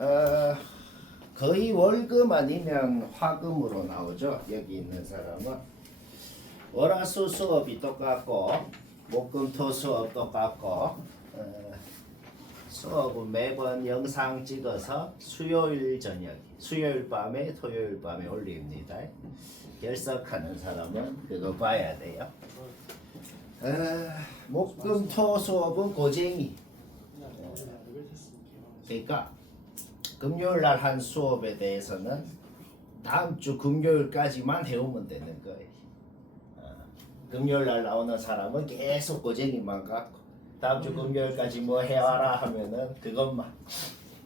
어, 거의 월급 아니면 화금으로 나오죠. 여기 있는 사람은 월화수 수업이 똑같고 목금토 수업 똑같고 수업은 매번 영상 찍어서 수요일 저녁, 수요일 밤에 토요일 밤에 올립니다. 결석하는 사람은 그거 봐야 돼요. 목금토 수업은 고쟁이. 그러니까 금요일 날 한 수업에 대해서는 다음 주 금요일까지만 해오면 되는 거예요. 금요일 날 나오는 사람은 계속 고쟁이만 갖고 다음 주 금요일까지 뭐 해와라 하면은 그것만.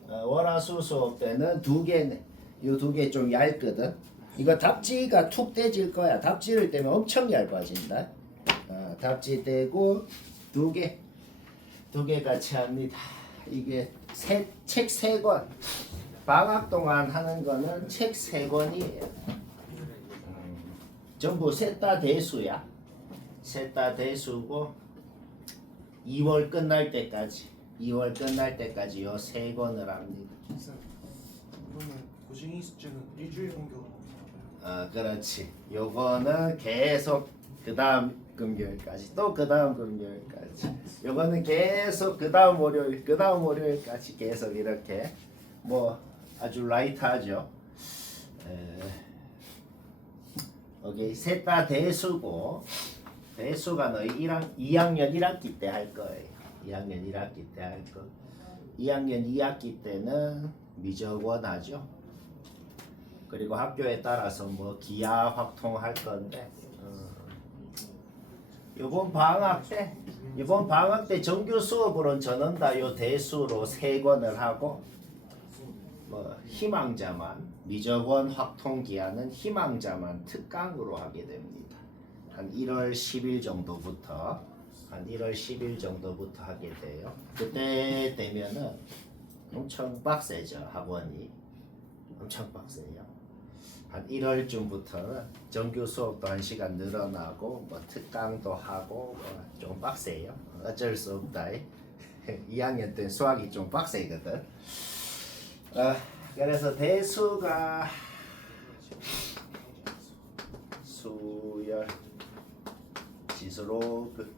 월화수 수업 때는 두 개네. 이 두 개 좀 얇거든. 이거 답지가 툭 떼질 거야. 답지를 떼면 엄청 얇아진다. 답지 떼고 두 개 같이 합니다. 이게 책 3권. 방학 동안 하는 거는 책 3권이에요. 전부 셋 다 대수야. 셋 다 대수고 2월 끝날 때까지 요 3권을 합니다. 그러면 고생이 숙제는 일주일 공격. 그렇지. 요거는 계속 그 다음 금요일까지 또 그 다음 금요일까지 요거는 계속 그 다음 월요일까지 계속 이렇게 뭐 아주 라이트하죠. 오케이. 셋 다 대수고 대수가 너희 2학년 1학기 때 할 거예요. 2학년 1학기 때 할 거. 2학년 2학기 때는 미적원 하죠. 그리고 학교에 따라서 뭐 기하 확통 할 건데 이번 방학 때 정규 수업으로는 저는 다 요 대수로 3권을 하고 뭐 희망자만 미적원 확통 기하는 희망자만 특강으로 하게 됩니다. 한 1월 10일 정도부터 하게 돼요. 그때 되면은 엄청 빡세죠. 학원이 엄청 빡세요. 한 1월쯤부터는 정규 수업도 1시간 늘어나고 뭐 특강도 하고 뭐 좀 빡세요. 어쩔 수 없다. 2학년 때 수학이 좀 빡세거든. 그래서 대수가 수열 지수로그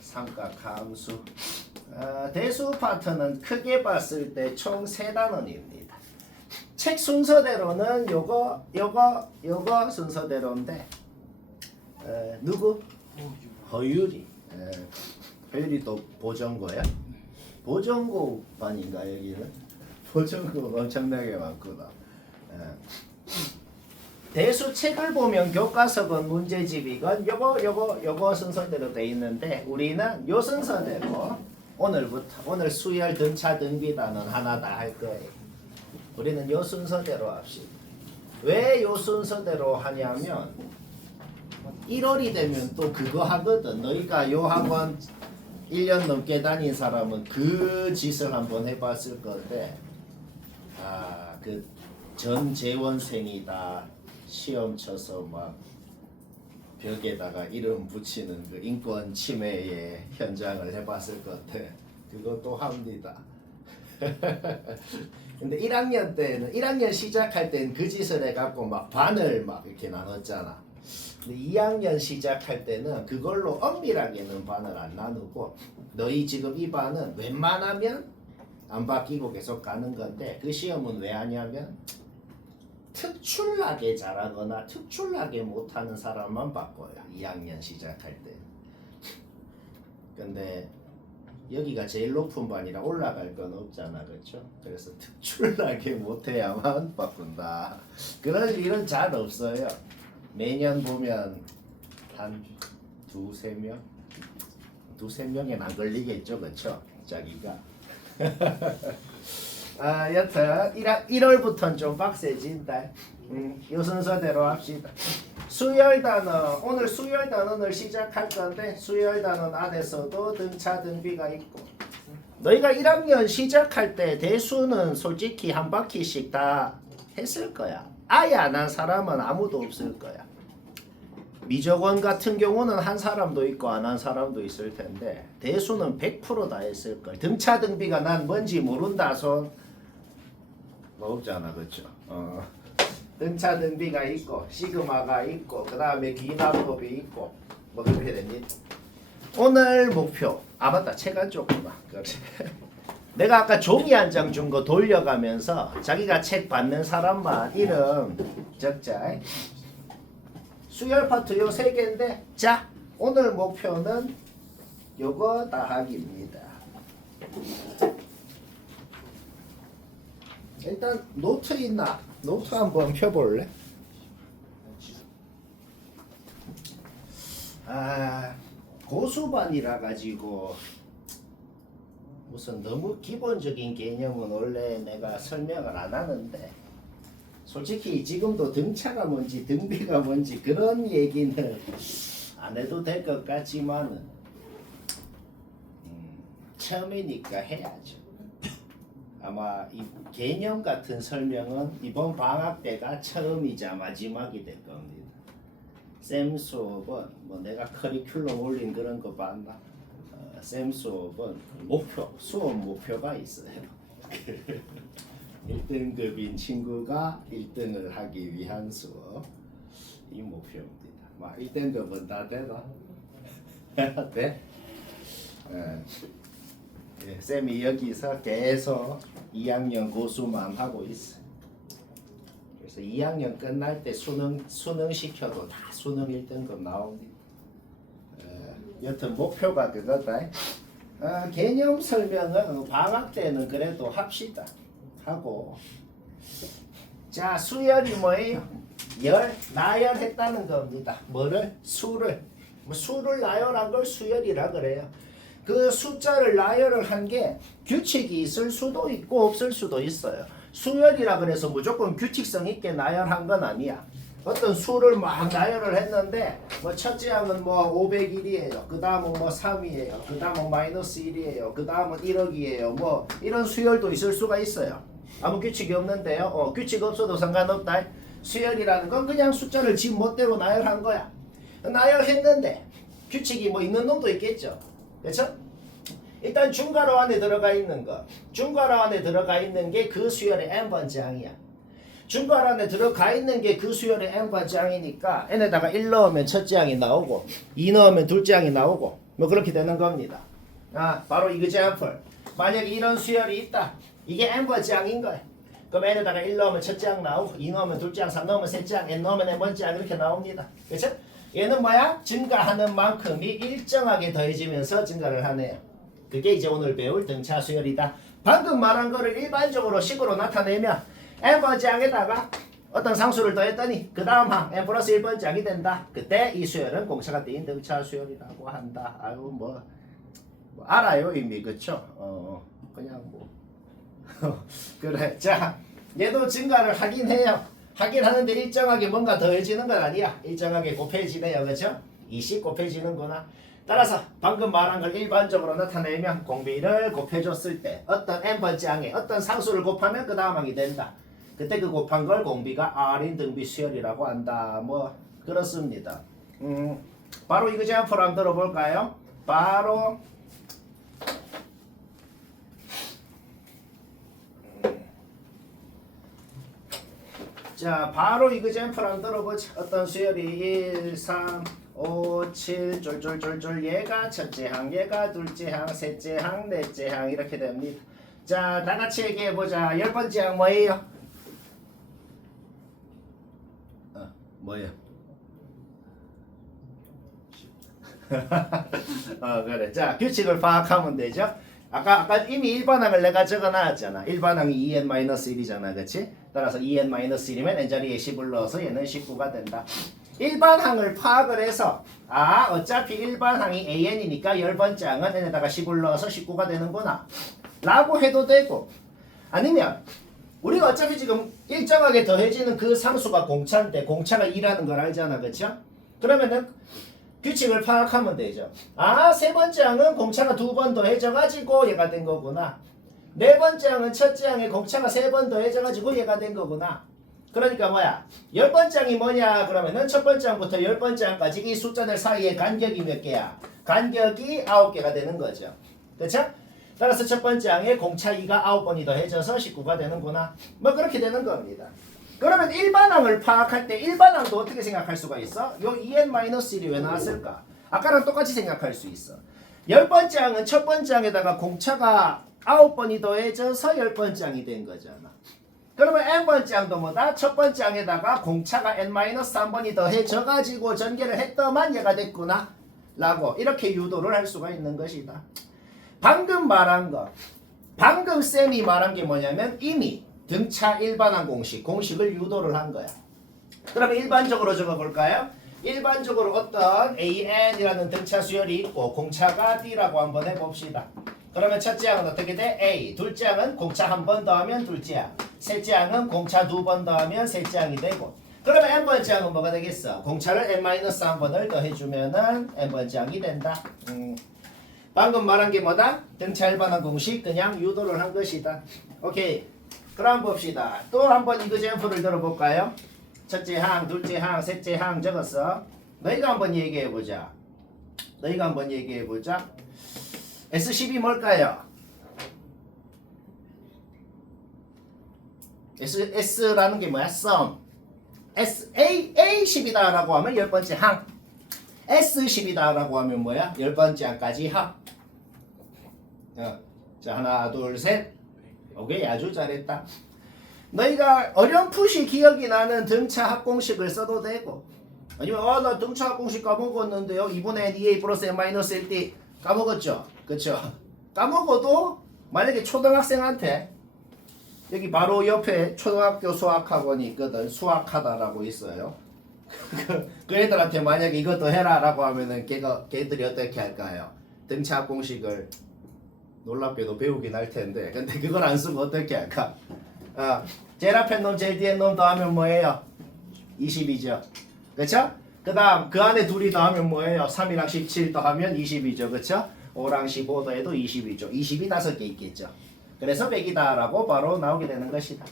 삼각함수 대수 파트는 크게 봤을 때 총 3단원입니다. 책 순서대로는 요거 순서대로인데 누구? 허율이. 허율이 또 보정고야? 보정고 반인가 여기는? 보정고 엄청나게 많구나. 대수 책을 보면 교과서건 문제집이건 요거 순서대로 돼 있는데 우리는 요 순서대로 오늘 수열 등차 등비단은 하나 다 할 거예요. 우리는 요 순서대로 합시다. 왜 요 순서대로 하냐면 1월이 되면 또 그거 하거든. 너희가 요 학원 1년 넘게 다닌 사람은 그 짓을 한번 해봤을 건데 그 전재원생이다 시험 쳐서 막 벽에다가 이름 붙이는 그 인권 침해의 현장을 해봤을 건데 그것도 합니다. 근데 1학년 시작할 때는 그 짓을 해갖고 막 반을 막 이렇게 나눴잖아. 근데 2학년 시작할 때는 그걸로 엄밀하게는 반을 안 나누고 너희 지금 이 반은 웬만하면 안 바뀌고 계속 가는 건데 그 시험은 왜 하냐면 특출나게 잘하거나 특출나게 못하는 사람만 바꿔요. 2학년 시작할 때. 근데 여기가 제일 높은 반이라 올라갈 건 없잖아, 그렇죠? 그래서 특출나게 못해야만 바꾼다. 그런 일은 잘 없어요. 매년 보면 한 두세 명엔 안 걸리겠죠, 그렇죠? 자기가. 여튼 1월부터는 좀 빡세진다. 이 순서대로 합시다. 수열 단원, 오늘 수열 단원을 시작할 건데 수열 단원 안에서도 등차 등비가 있고 너희가 1학년 시작할 때 대수는 솔직히 한 바퀴씩 다 했을 거야. 아예 안 한 사람은 아무도 없을 거야. 미적원 같은 경우는 한 사람도 있고 안 한 사람도 있을 텐데 대수는 100% 다 했을 거야. 등차 등비가 난 뭔지 모른다 손 뭐 없잖아, 그렇죠? 등차 등비가 있고 시그마가 있고 그 다음에 기납법이 있고 뭐 그렇게 됩니다. 오늘 목표 맞다 책 안 줬구나. 내가 아까 종이 한 장 준 거 돌려가면서 자기가 책 받는 사람만 이름 적자. 수열 파트 요 3개인데 자 오늘 목표는 요거 다 하기입니다. 일단 노트 있나? 노트 한번 펴볼래? 고수반이라 가지고 우선 너무 기본적인 개념은 원래 내가 설명을 안 하는데 솔직히 지금도 등차가 뭔지 등비가 뭔지 그런 얘기는 안 해도 될 것 같지만은 처음이니까 해야죠. 아마 이 개념 같은 설명은 이번 방학 때가 처음이자 마지막이 될 겁니다. 쌤 수업은 뭐 내가 커리큘럼 올린 그런 거 봤나? 쌤 수업은 수업 목표가 있어요. 1등급인 친구가 1등을 하기 위한 수업 이 목표입니다. 막 1등급은 다 되나? 네? 쌤이 여기서 계속 2학년 고수만 하고 있어. 그래서 2학년 끝날 때 수능 시켜도 다 수능 1등급 나옵니다. 여튼 목표가 그거다. 개념 설명은 방학 때는 그래도 합시다. 하고 자 수열이 뭐예요? 나열했다는 겁니다. 뭐를? 수를 나열한 걸 수열이라 그래요. 그 숫자를 나열을 한 게 규칙이 있을 수도 있고 없을 수도 있어요. 수열이라 그래서 무조건 규칙성 있게 나열한 건 아니야. 어떤 수를 막 나열을 했는데 뭐 첫째 항은 뭐 501이에요. 그 다음은 뭐 3이에요. 그 다음은 마이너스 1이에요. 그 다음은 1억이에요. 뭐 이런 수열도 있을 수가 있어요. 아무 규칙이 없는데요. 규칙 없어도 상관없다. 수열이라는 건 그냥 숫자를 지 멋대로 나열한 거야. 나열했는데 규칙이 뭐 있는 놈도 있겠죠. 그렇죠? 일단 중괄호 안에 들어가 있는 거. 중괄호 안에 들어가 있는 게 그 수열의 n번째 항이야. 중괄호 안에 들어가 있는 게 그 수열의 n번째 항이니까 n에다가 1 넣으면 첫째 항이 나오고 2 넣으면 둘째 항이 나오고 뭐 그렇게 되는 겁니다. 바로 example. 만약에 이런 수열이 있다. 이게 n번째 항인 거야. 그럼 n에다가 1 넣으면 첫째 항 나오고 2 넣으면 둘째 항, 3 넣으면 셋째 항, n 넣으면 n번째 항 이렇게 나옵니다. 그렇죠? 얘는 뭐야? 증가하는 만큼이 일정하게 더해지면서 증가를 하네요. 그게 이제 오늘 배울 등차 수열이다. 방금 말한 거를 일반적으로 식으로 나타내면 n번째 항에다가 어떤 상수를 더했더니 그 다음 항 n 플러스 1번째 항이 된다. 그때 이 수열은 공차가 띄인 등차 수열이라고 한다. 아유 뭐 알아요 이미. 그쵸? 그냥 뭐 그래. 자 얘도 증가를 하긴 해요. 하긴 하는데 일정하게 뭔가 더해지는 건 아니야. 일정하게 곱해지네요. 그렇죠? 20 곱해지는구나. 따라서 방금 말한 걸 일반적으로 나타내면 공비를 곱해줬을 때 어떤 n번째 항에 어떤 상수를 곱하면 그 다음 항이 된다. 그때 그 곱한 걸 공비가 R인 등비 수열이라고 한다. 뭐 그렇습니다. 바로 example 한번 들어볼까요? 바로 자, 바로 example 한번 들어보자. 어떤 수열이 1, 3, 5, 7 쫄쫄쫄쫄 얘가 첫째 항, 얘가 둘째 항, 셋째 항, 넷째 항 이렇게 됩니다. 자, 다 같이 얘기해 보자. 10번째 항 뭐예요? 뭐예요? 그래. 자, 규칙을 파악하면 되죠. 아까 이미 1반항을 내가 적어놨잖아. 1반항이 2n-1이잖아. 그치? 따라서 2n-1이면 n자리에 10을 넣어서 얘는 19가 된다. 1반항을 파악을 해서 어차피 1반항이 an이니까 10번째 항은 n에다가 10을 넣어서 19가 되는구나 라고 해도 되고, 아니면 우리가 어차피 지금 일정하게 더해지는 그 상수가 공차인데 공차가 2라는 걸 알잖아. 그쵸? 그러면은 규칙을 파악하면 되죠. 세 번째 항은 공차가 2번 더해져가지고 얘가 된 거구나. 네 번째 항은 첫째 항에 공차가 3번 더해져가지고 얘가 된 거구나. 그러니까 뭐야? 10번째 항이 뭐냐? 그러면은 첫 번째 항부터 10번째 항까지 이 숫자들 사이에 간격이 몇 개야? 간격이 9개가 되는 거죠. 그쵸? 따라서 첫 번째 항에 공차 2가 9번이 더해져서 19가 되는구나. 뭐 그렇게 되는 겁니다. 그러면 일반항을 파악할 때 일반항도 어떻게 생각할 수가 있어? 요 2n-1이 왜 나왔을까? 아까랑 똑같이 생각할 수 있어. 10번째 항은 첫 번째 항에다가 공차가 9번이 더해져서 10번째 항이 된 거잖아. 그러면 n번째 항도 뭐다? 첫 번째 항에다가 공차가 n-3번이 더해져가지고 전개를 했더만 얘가 됐구나 라고 이렇게 유도를 할 수가 있는 것이다. 방금 말한 거, 방금 쌤이 말한 게 뭐냐면 이미 등차 일반항 공식을 유도를 한 거야. 그러면 일반적으로 적어볼까요? 일반적으로 어떤 AN이라는 등차 수열이 있고 공차가 D라고 한번 해봅시다. 그러면 첫째 항은 어떻게 돼? A. 둘째 항은 공차 한 번 더하면 둘째 항. 셋째 항은 공차 두 번 더하면 셋째 항이 되고. 그러면 n번째 항은 뭐가 되겠어? 공차를 n-1번을 더해주면은 n번째 항이 된다. 방금 말한 게 뭐다? 등차 일반항 공식 그냥 유도를 한 것이다. 오케이. 그럼 봅시다. 또 한번 이그젠플을 들어볼까요? 첫째 항, 둘째 항, 셋째 항 적었어. 너희가 한번 얘기해보자. S10이 뭘까요? S라는 게 뭐야? sum. A10이다 라고 하면 10번째 항. S10이다 라고 하면 뭐야? 10번째 항까지 합. 자, 하나, 둘, 셋. 오케이, 아주 잘했다. 너희가 어렴풋이 기억이 나는 등차 합공식을 써도 되고, 아니면 나 등차 합공식 까먹었는데요. 2분의 n 2a 플러스 n 마이너스 1d 까먹었죠? 그쵸? 까먹어도 만약에 초등학생한테 여기 바로 옆에 초등학교 수학학원이 있거든. 수학하다라고 있어요. 그 애들한테 만약에 이것도 해라 라고 하면은 걔들이 어떻게 할까요? 등차 합공식을 놀랍게도 배우긴 할 텐데, 근데 그걸 안 쓰고 어떻게 할까? 제일 앞에 놈 제일 뒤에 놈 더하면 뭐예요? 20이죠. 그쵸? 그 다음 그 안에 둘이 더하면 뭐예요? 3이랑 17 더하면 20이죠. 그쵸? 5랑 15 더해도 20이죠. 20이 5개 있겠죠. 그래서 100이다 라고 바로 나오게 되는 것이다.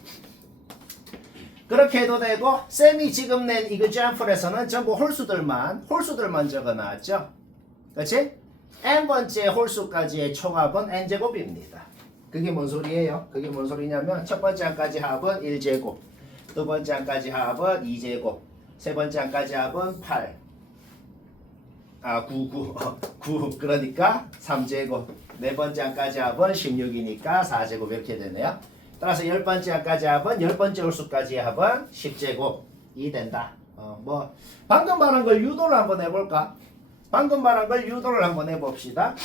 그렇게 해도 되고, 쌤이 지금 낸 이그젠플에서는 전부 홀수들만 적어놨죠. 그치? n번째 홀수까지의 총합은 n제곱입니다. 그게 뭔 소리예요? 그게 뭔 소리냐면 첫 번째 항까지 합은 1제곱, 두 번째 항까지 합은 2제곱, 세 번째 항까지 합은 8, 9 그러니까 3제곱, 네 번째 항까지 합은 16이니까 4제곱 이렇게 되네요. 따라서 10번째 항까지 합은 10번째 홀수까지 합은 10제곱이 된다. 뭐 방금 말한 걸 유도를 한번 해볼까? 방금 말한 걸 유도를 한번 해봅시다.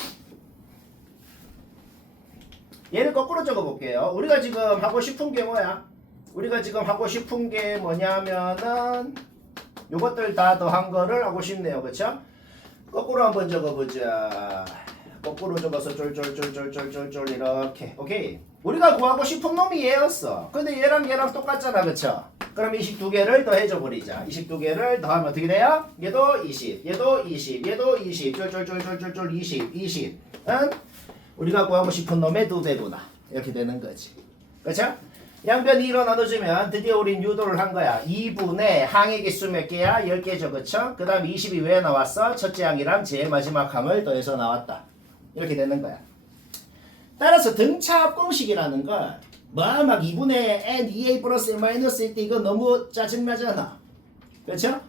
얘를 거꾸로 적어볼게요. 우리가 지금 하고 싶은 게 뭐야? 우리가 지금 하고 싶은 게 뭐냐면은 요것들 다 더한 거를 하고 싶네요. 그쵸? 거꾸로 한번 적어보자. 거꾸로 적어서 쫄쫄쫄쫄쫄쫄쫄 이렇게. 오케이. 우리가 구하고 싶은 놈이 얘였어. 근데 얘랑 똑같잖아. 그쵸? 그럼 22개를 더해줘 버리자. 22개를 더하면 어떻게 돼요? 얘도 20, 얘도 20, 얘도 20, 쫄쫄쫄쫄쫄 20. 응? 우리가 구하고 싶은 놈의 2배구나. 이렇게 되는 거지. 그쵸? 양변 2로 나눠주면 드디어 우린 유도를 한 거야. 2분의 항의 개수 몇 개야? 10개죠. 그쵸? 그 다음 20이 왜 나왔어? 첫째 항이랑 제일 마지막 항을 더해서 나왔다. 이렇게 되는 거야. 따라서 등차 합공식이라는 걸 막 2분의 n 2a 플러스 n 마이너스 1 때 이거 너무 짜증나잖아. 그렇죠?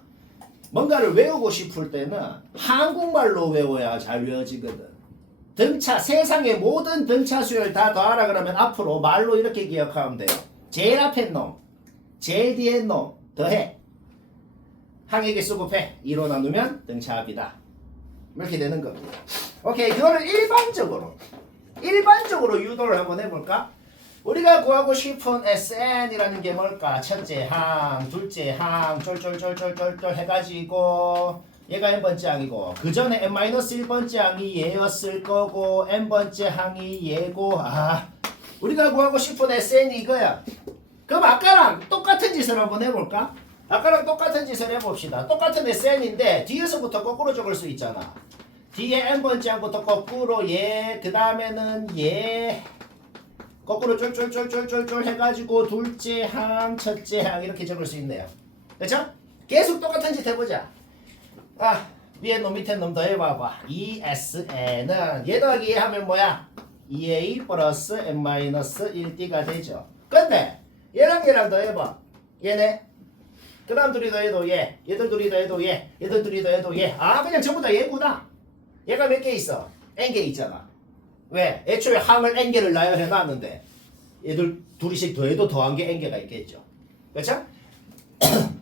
뭔가를 외우고 싶을 때는 한국말로 외워야 잘 외워지거든. 등차, 세상의 모든 등차 수열 다 더하라 그러면 앞으로 말로 이렇게 기억하면 돼요. 제일 앞에 놈, 제일 뒤에 놈 더해. 항의 개수 곱해. 2로 나누면 등차합이다. 이렇게 되는 겁니다. 오케이, 그거를 일반적으로 유도를 한번 해볼까? 우리가 구하고 싶은 SN이라는 게 뭘까? 첫째 항, 둘째 항, 쫄쫄쫄쫄쫄쫄 해가지고 얘가 n번째 항이고 그 전에 n-1번째 항이 얘였을 거고 n번째 항이 얘고 우리가 구하고 싶은 SN이 이거야. 그럼 아까랑 똑같은 짓을 한번 해볼까? 아까랑 똑같은 짓을 해봅시다. 똑같은 SN인데 뒤에서부터 거꾸로 적을 수 있잖아. 뒤에 n번째 항부터 거꾸로 얘, 그 다음에는 얘 거꾸로 쫄쫄쫄쫄쫄쫄 해가지고 둘째 항, 첫째 항 이렇게 적을 수 있네요. 그렇죠? 계속 똑같은 짓 해보자. 위에 놈 밑에 놈 더해봐봐. ESN은 얘 더하기 얘 하면 뭐야? 2a 플러스 n-1d가 되죠. 근데 얘랑 더해봐. 얘네. 그 다음 둘이 더해도 얘. 얘들 둘이 더해도 얘. 얘들 둘이 더해도 얘. 아 그냥 전부 다 얘구나. 얘가 몇 개 있어? n개 있잖아. 왜? 애초에 항을 n개를 나열해 놨는데 얘들 둘이씩 더해도 더한 게 n개가 있겠죠. 그렇죠?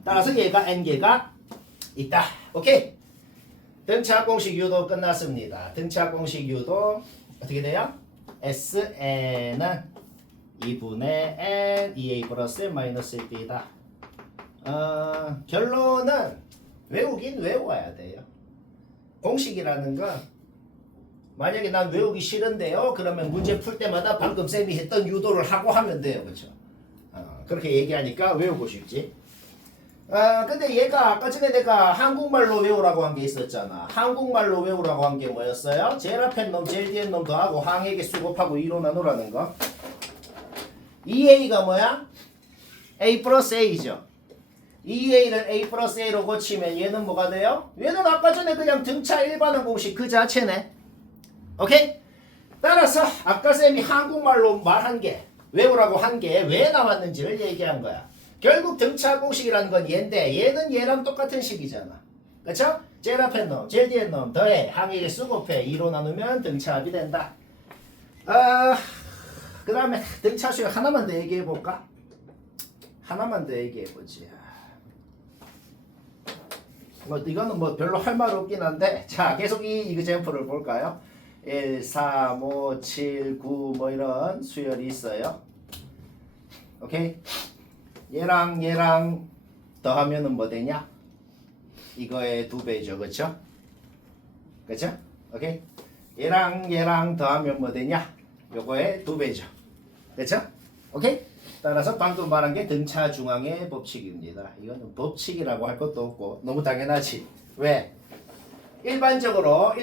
따라서 얘가 n개가 있다. 오케이? 등차 공식 유도 끝났습니다. 등차 공식 유도 어떻게 돼요? Sn은 2분의 n 2a 플러스 n 마이너스 1d다. 결론은 외우긴 외워야 돼요. 공식이라는 건 만약에 난 외우기 싫은데요. 그러면 문제 풀 때마다 방금 쌤이 했던 유도를 하고 하면 돼요. 그렇죠? 그렇게 얘기하니까 외우고 싶지. 근데 얘가 아까 전에 내가 한국말로 외우라고 한 게 있었잖아. 한국말로 외우라고 한 게 뭐였어요? 제일 앞에 놈, 제일 뒤에 놈 더하고 항에게 수곱하고 2로 나누라는 거. 2a가 뭐야? a 플러스 a죠. 2a를 a 플러스 a로 고치면 얘는 뭐가 돼요? 얘는 아까 전에 그냥 등차 일반항 공식 그 자체네. 오케이? 따라서 아까 쌤이 한국말로 말한 게 외우라고 한 게 왜 나왔는지를 얘기한 거야. 결국 등차 공식이라는 건 얘인데 얘는 얘랑 똑같은 식이잖아. 그쵸? 제일 앞에 놈, 제일 뒤에 놈 더해 항에게 수곱해 2로 나누면 등차합이 된다. 그 다음에 등차 수열 하나만 더 얘기해볼까? 하나만 더 얘기해보지. 뭐 이거는 뭐 별로 할 말 없긴 한데 자 계속 이 이그젠플을 볼까요? 1, 3, 5, 7, 9 뭐 이런 수열이 있어요. 오케이? 얘랑 더하면은 뭐 되냐? 이거의 2배죠. 그쵸? 그쵸? 오케이? 얘랑 더하면 뭐 되냐? 요거의 2배죠. 그쵸? 오케이? 따라서 방금 말한 게 등차 중앙의 법칙입니다. 이거는 법칙이라고 할 것도 없고 너무 당연하지. 왜? 일반적으로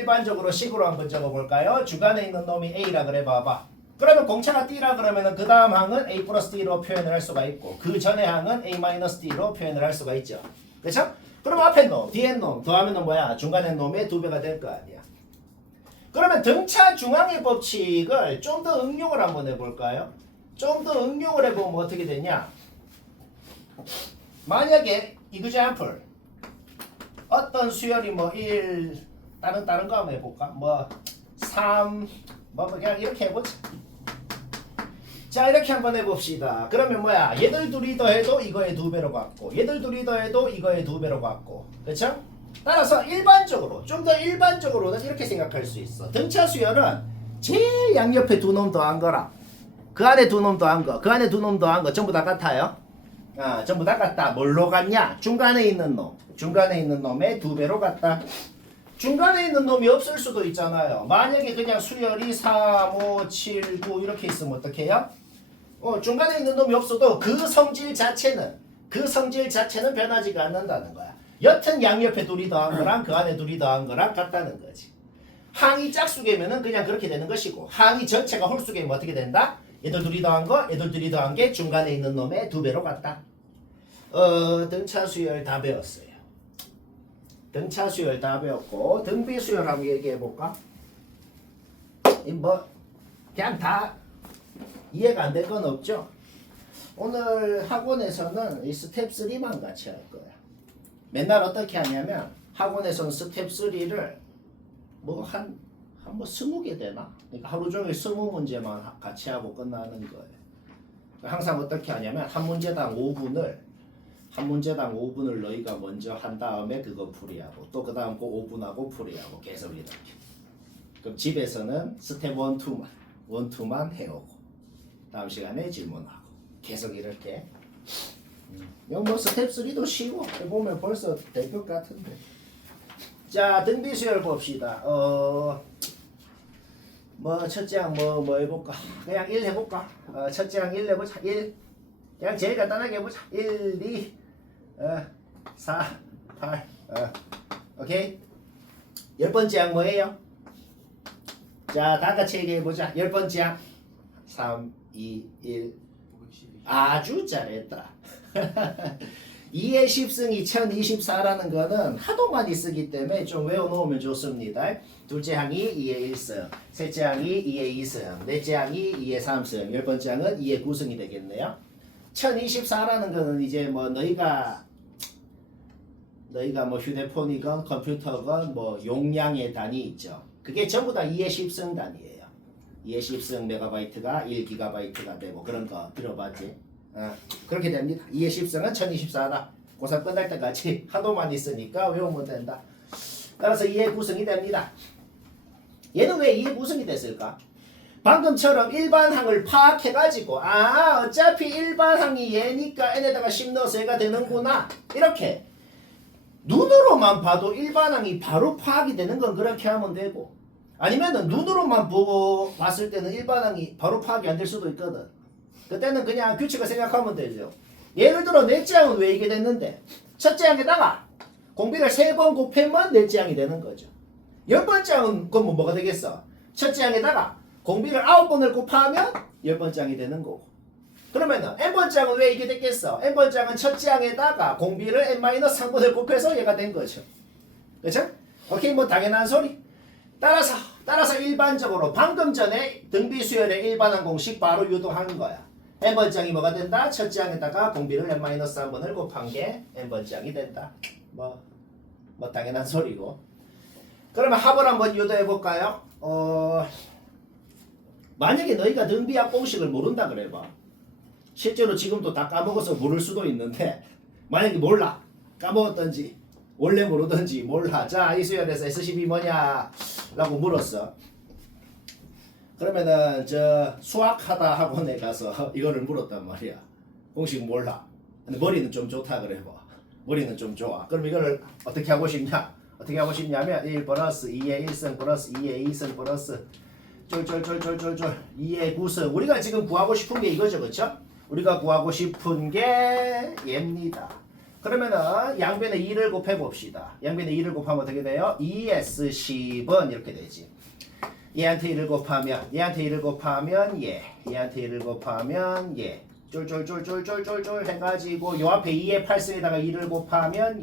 식으로 한번 적어볼까요? 주간에 있는 놈이 A라 그래 봐봐. 그러면 공차가 D라 그러면은 그 다음 항은 A 플러스 D로 표현을 할 수가 있고 그 전에 항은 A 마이너스 D로 표현을 할 수가 있죠. 그렇죠? 그럼 앞에 놈, 뒤에 놈 더하면은 뭐야? 중간에 놈의 2배가 될 거 아니야. 그러면 등차 중앙의 법칙을 좀 더 응용을 한번 해볼까요? 좀 더 응용을 해보면 어떻게 되냐? 만약에 이그젠플 어떤 수열이 뭐 1 다른 거 한번 해볼까? 뭐 3 뭐 그냥 이렇게 해보자. 자 이렇게 한번 해봅시다. 그러면 뭐야? 얘들 둘이 더해도 이거의 2배로 같고 얘들 둘이 더해도 이거의 2배로 같고 그렇죠? 따라서 일반적으로 좀 더 일반적으로는 이렇게 생각할 수 있어. 등차 수열은 제일 양옆에 두 놈 더한 거랑 그 안에 두 놈 더한 거, 그 안에 두 놈 더한 거 전부 다 같아요. 전부 다 같다. 뭘로 같냐? 중간에 있는 놈. 중간에 있는 놈의 2배로 같다. 중간에 있는 놈이 없을 수도 있잖아요. 만약에 그냥 수열이 3, 5, 7, 9 이렇게 있으면 어떡해요? 중간에 있는 놈이 없어도 그 성질 자체는 변하지가 않는다는 거야. 여튼 양옆에 둘이 더한 거랑 그 안에 둘이 더한 거랑 같다는 거지. 항이 짝수개면은 그냥 그렇게 되는 것이고 항이 전체가 홀수개면 어떻게 된다? 얘들 둘이 더한 거, 얘들 둘이 더한 게 중간에 있는 놈의 2배로 같다. 등차 수열 다 배웠어요. 등차 수열 다 배웠고 등비 수열 한번 얘기해 볼까? 뭐 그냥 다 이해가 안 될 건 없죠. 오늘 학원에서는 이 스텝 3만 같이 할 거야. 맨날 어떻게 하냐면 학원에서는 스텝 3를 뭐 한 20개 되나? 그러니까 하루 종일 20문제만 같이 하고 끝나는 거예요. 항상 어떻게 하냐면 한 문제당 5분을 너희가 먼저 한 다음에 그거 풀이하고 또 그 다음 거 5분하고 풀이하고 계속 이렇게. 그럼 집에서는 스텝 1, 2만 해오고 다음 시간에 질문하고 계속 이렇게. 이거 뭐 스텝 3도 쉬워. 해보면 벌써 될 것 같은데. 자 등비수열 봅시다. 뭐 첫째 항 뭐 해볼까? 그냥 1 해볼까? 첫째 항 1 해보자. 1 그냥 제일 간단하게 해보자. 1, 2, 4, 8 오케이? 10번째 항 뭐예요? 자 다같이 얘기해보자. 10번째 항 3, 2, 1 아주 잘했다. 2의 10승이 1024라는 거는 하도 많이 쓰기 때문에 좀 외워놓으면 좋습니다. 둘째 항이 2의 1승, 셋째 항이 2의 2승, 넷째 항이 2의 3승, 열 번째 항은 2의 9승이 되겠네요. 1024라는 거는 이제 뭐 너희가 뭐 휴대폰이건 컴퓨터건 뭐 용량의 단위 있죠. 그게 전부 다 2의 10승 단위예요. 2의 10승 메가바이트가 1기가바이트가 되고 그런 거 들어봤지? 그렇게 됩니다. 2의 10승은 1024다. 고3 끝날 때까지 하도 많이 쓰니까 외우면 된다. 따라서 2의 9승이 됩니다. 얘는 왜 2의 9승이 됐을까? 방금처럼 일반항을 파악해가지고 어차피 일반항이 얘니까 n에다가 10 넣어서 얘가 되는구나 이렇게 눈으로만 봐도 일반항이 바로 파악이 되는 건 그렇게 하면 되고 아니면은 눈으로만 보고 봤을 때는 일반항이 바로 파악이 안 될 수도 있거든. 그때는 그냥 규칙을 생각하면 되죠. 예를 들어 넷째 항은 왜 이게 됐는데 첫째 항에다가 공비를 3번 곱하면 넷째 항이 되는 거죠. 열 번째 항은 그럼 뭐가 되겠어? 첫째 항에다가 공비를 9번을 곱하면 열 번째 항이 되는 거고. 그러면은 n번째 항은 왜 이게 됐겠어? n번째 항은 첫째 항에다가 공비를 n-3번을 곱해서 얘가 된 거죠. 그렇죠? 오케이, 뭐 당연한 소리. 따라서 일반적으로 방금 전에 등비 수열의 일반항 공식 바로 유도하는 거야. n번째 항이 뭐가 된다? 첫째 항에다가 공비를 n-3번을 곱한 게 n번째 항이 된다. 뭐 당연한 소리고. 그러면 합을 한번 유도해 볼까요? 만약에 너희가 등비합 공식을 모른다 그래봐. 실제로 지금도 다 까먹어서 모를 수도 있는데 만약에 몰라. 까먹었던지 원래 모르던지 몰라. 자, 이 수열에서 S12 뭐냐? 라고 물었어. 그러면은 저 수학하다 학원에 가서 이거를 물었단 말이야. 공식 몰라. 근데 머리는 좀 좋다 그래 봐. 머리는 좀 좋아. 그럼 이거를 어떻게 하고 싶냐? 어떻게 하고 싶냐면 1 플러스 2의 1승 플러스 2의 2승 플러스 쫄쫄쫄쫄쫄쫄 2의 9승. 우리가 지금 구하고 싶은 게 이거죠. 그렇죠? 우리가 구하고 싶은 게 얘입니다. 그러면은 양변에 2를 곱해 봅시다. 양변에 2를 곱하면 어떻게 돼요? 2S10은 이렇게 되지. 얘한테 1을 곱하면 얘한테 1을 곱하면 얘한테 1을 곱하면 얘 쫄쫄쫄쫄쫄쫄쫄 해가지고 요 앞에 2의 8승에다가 2를 곱하면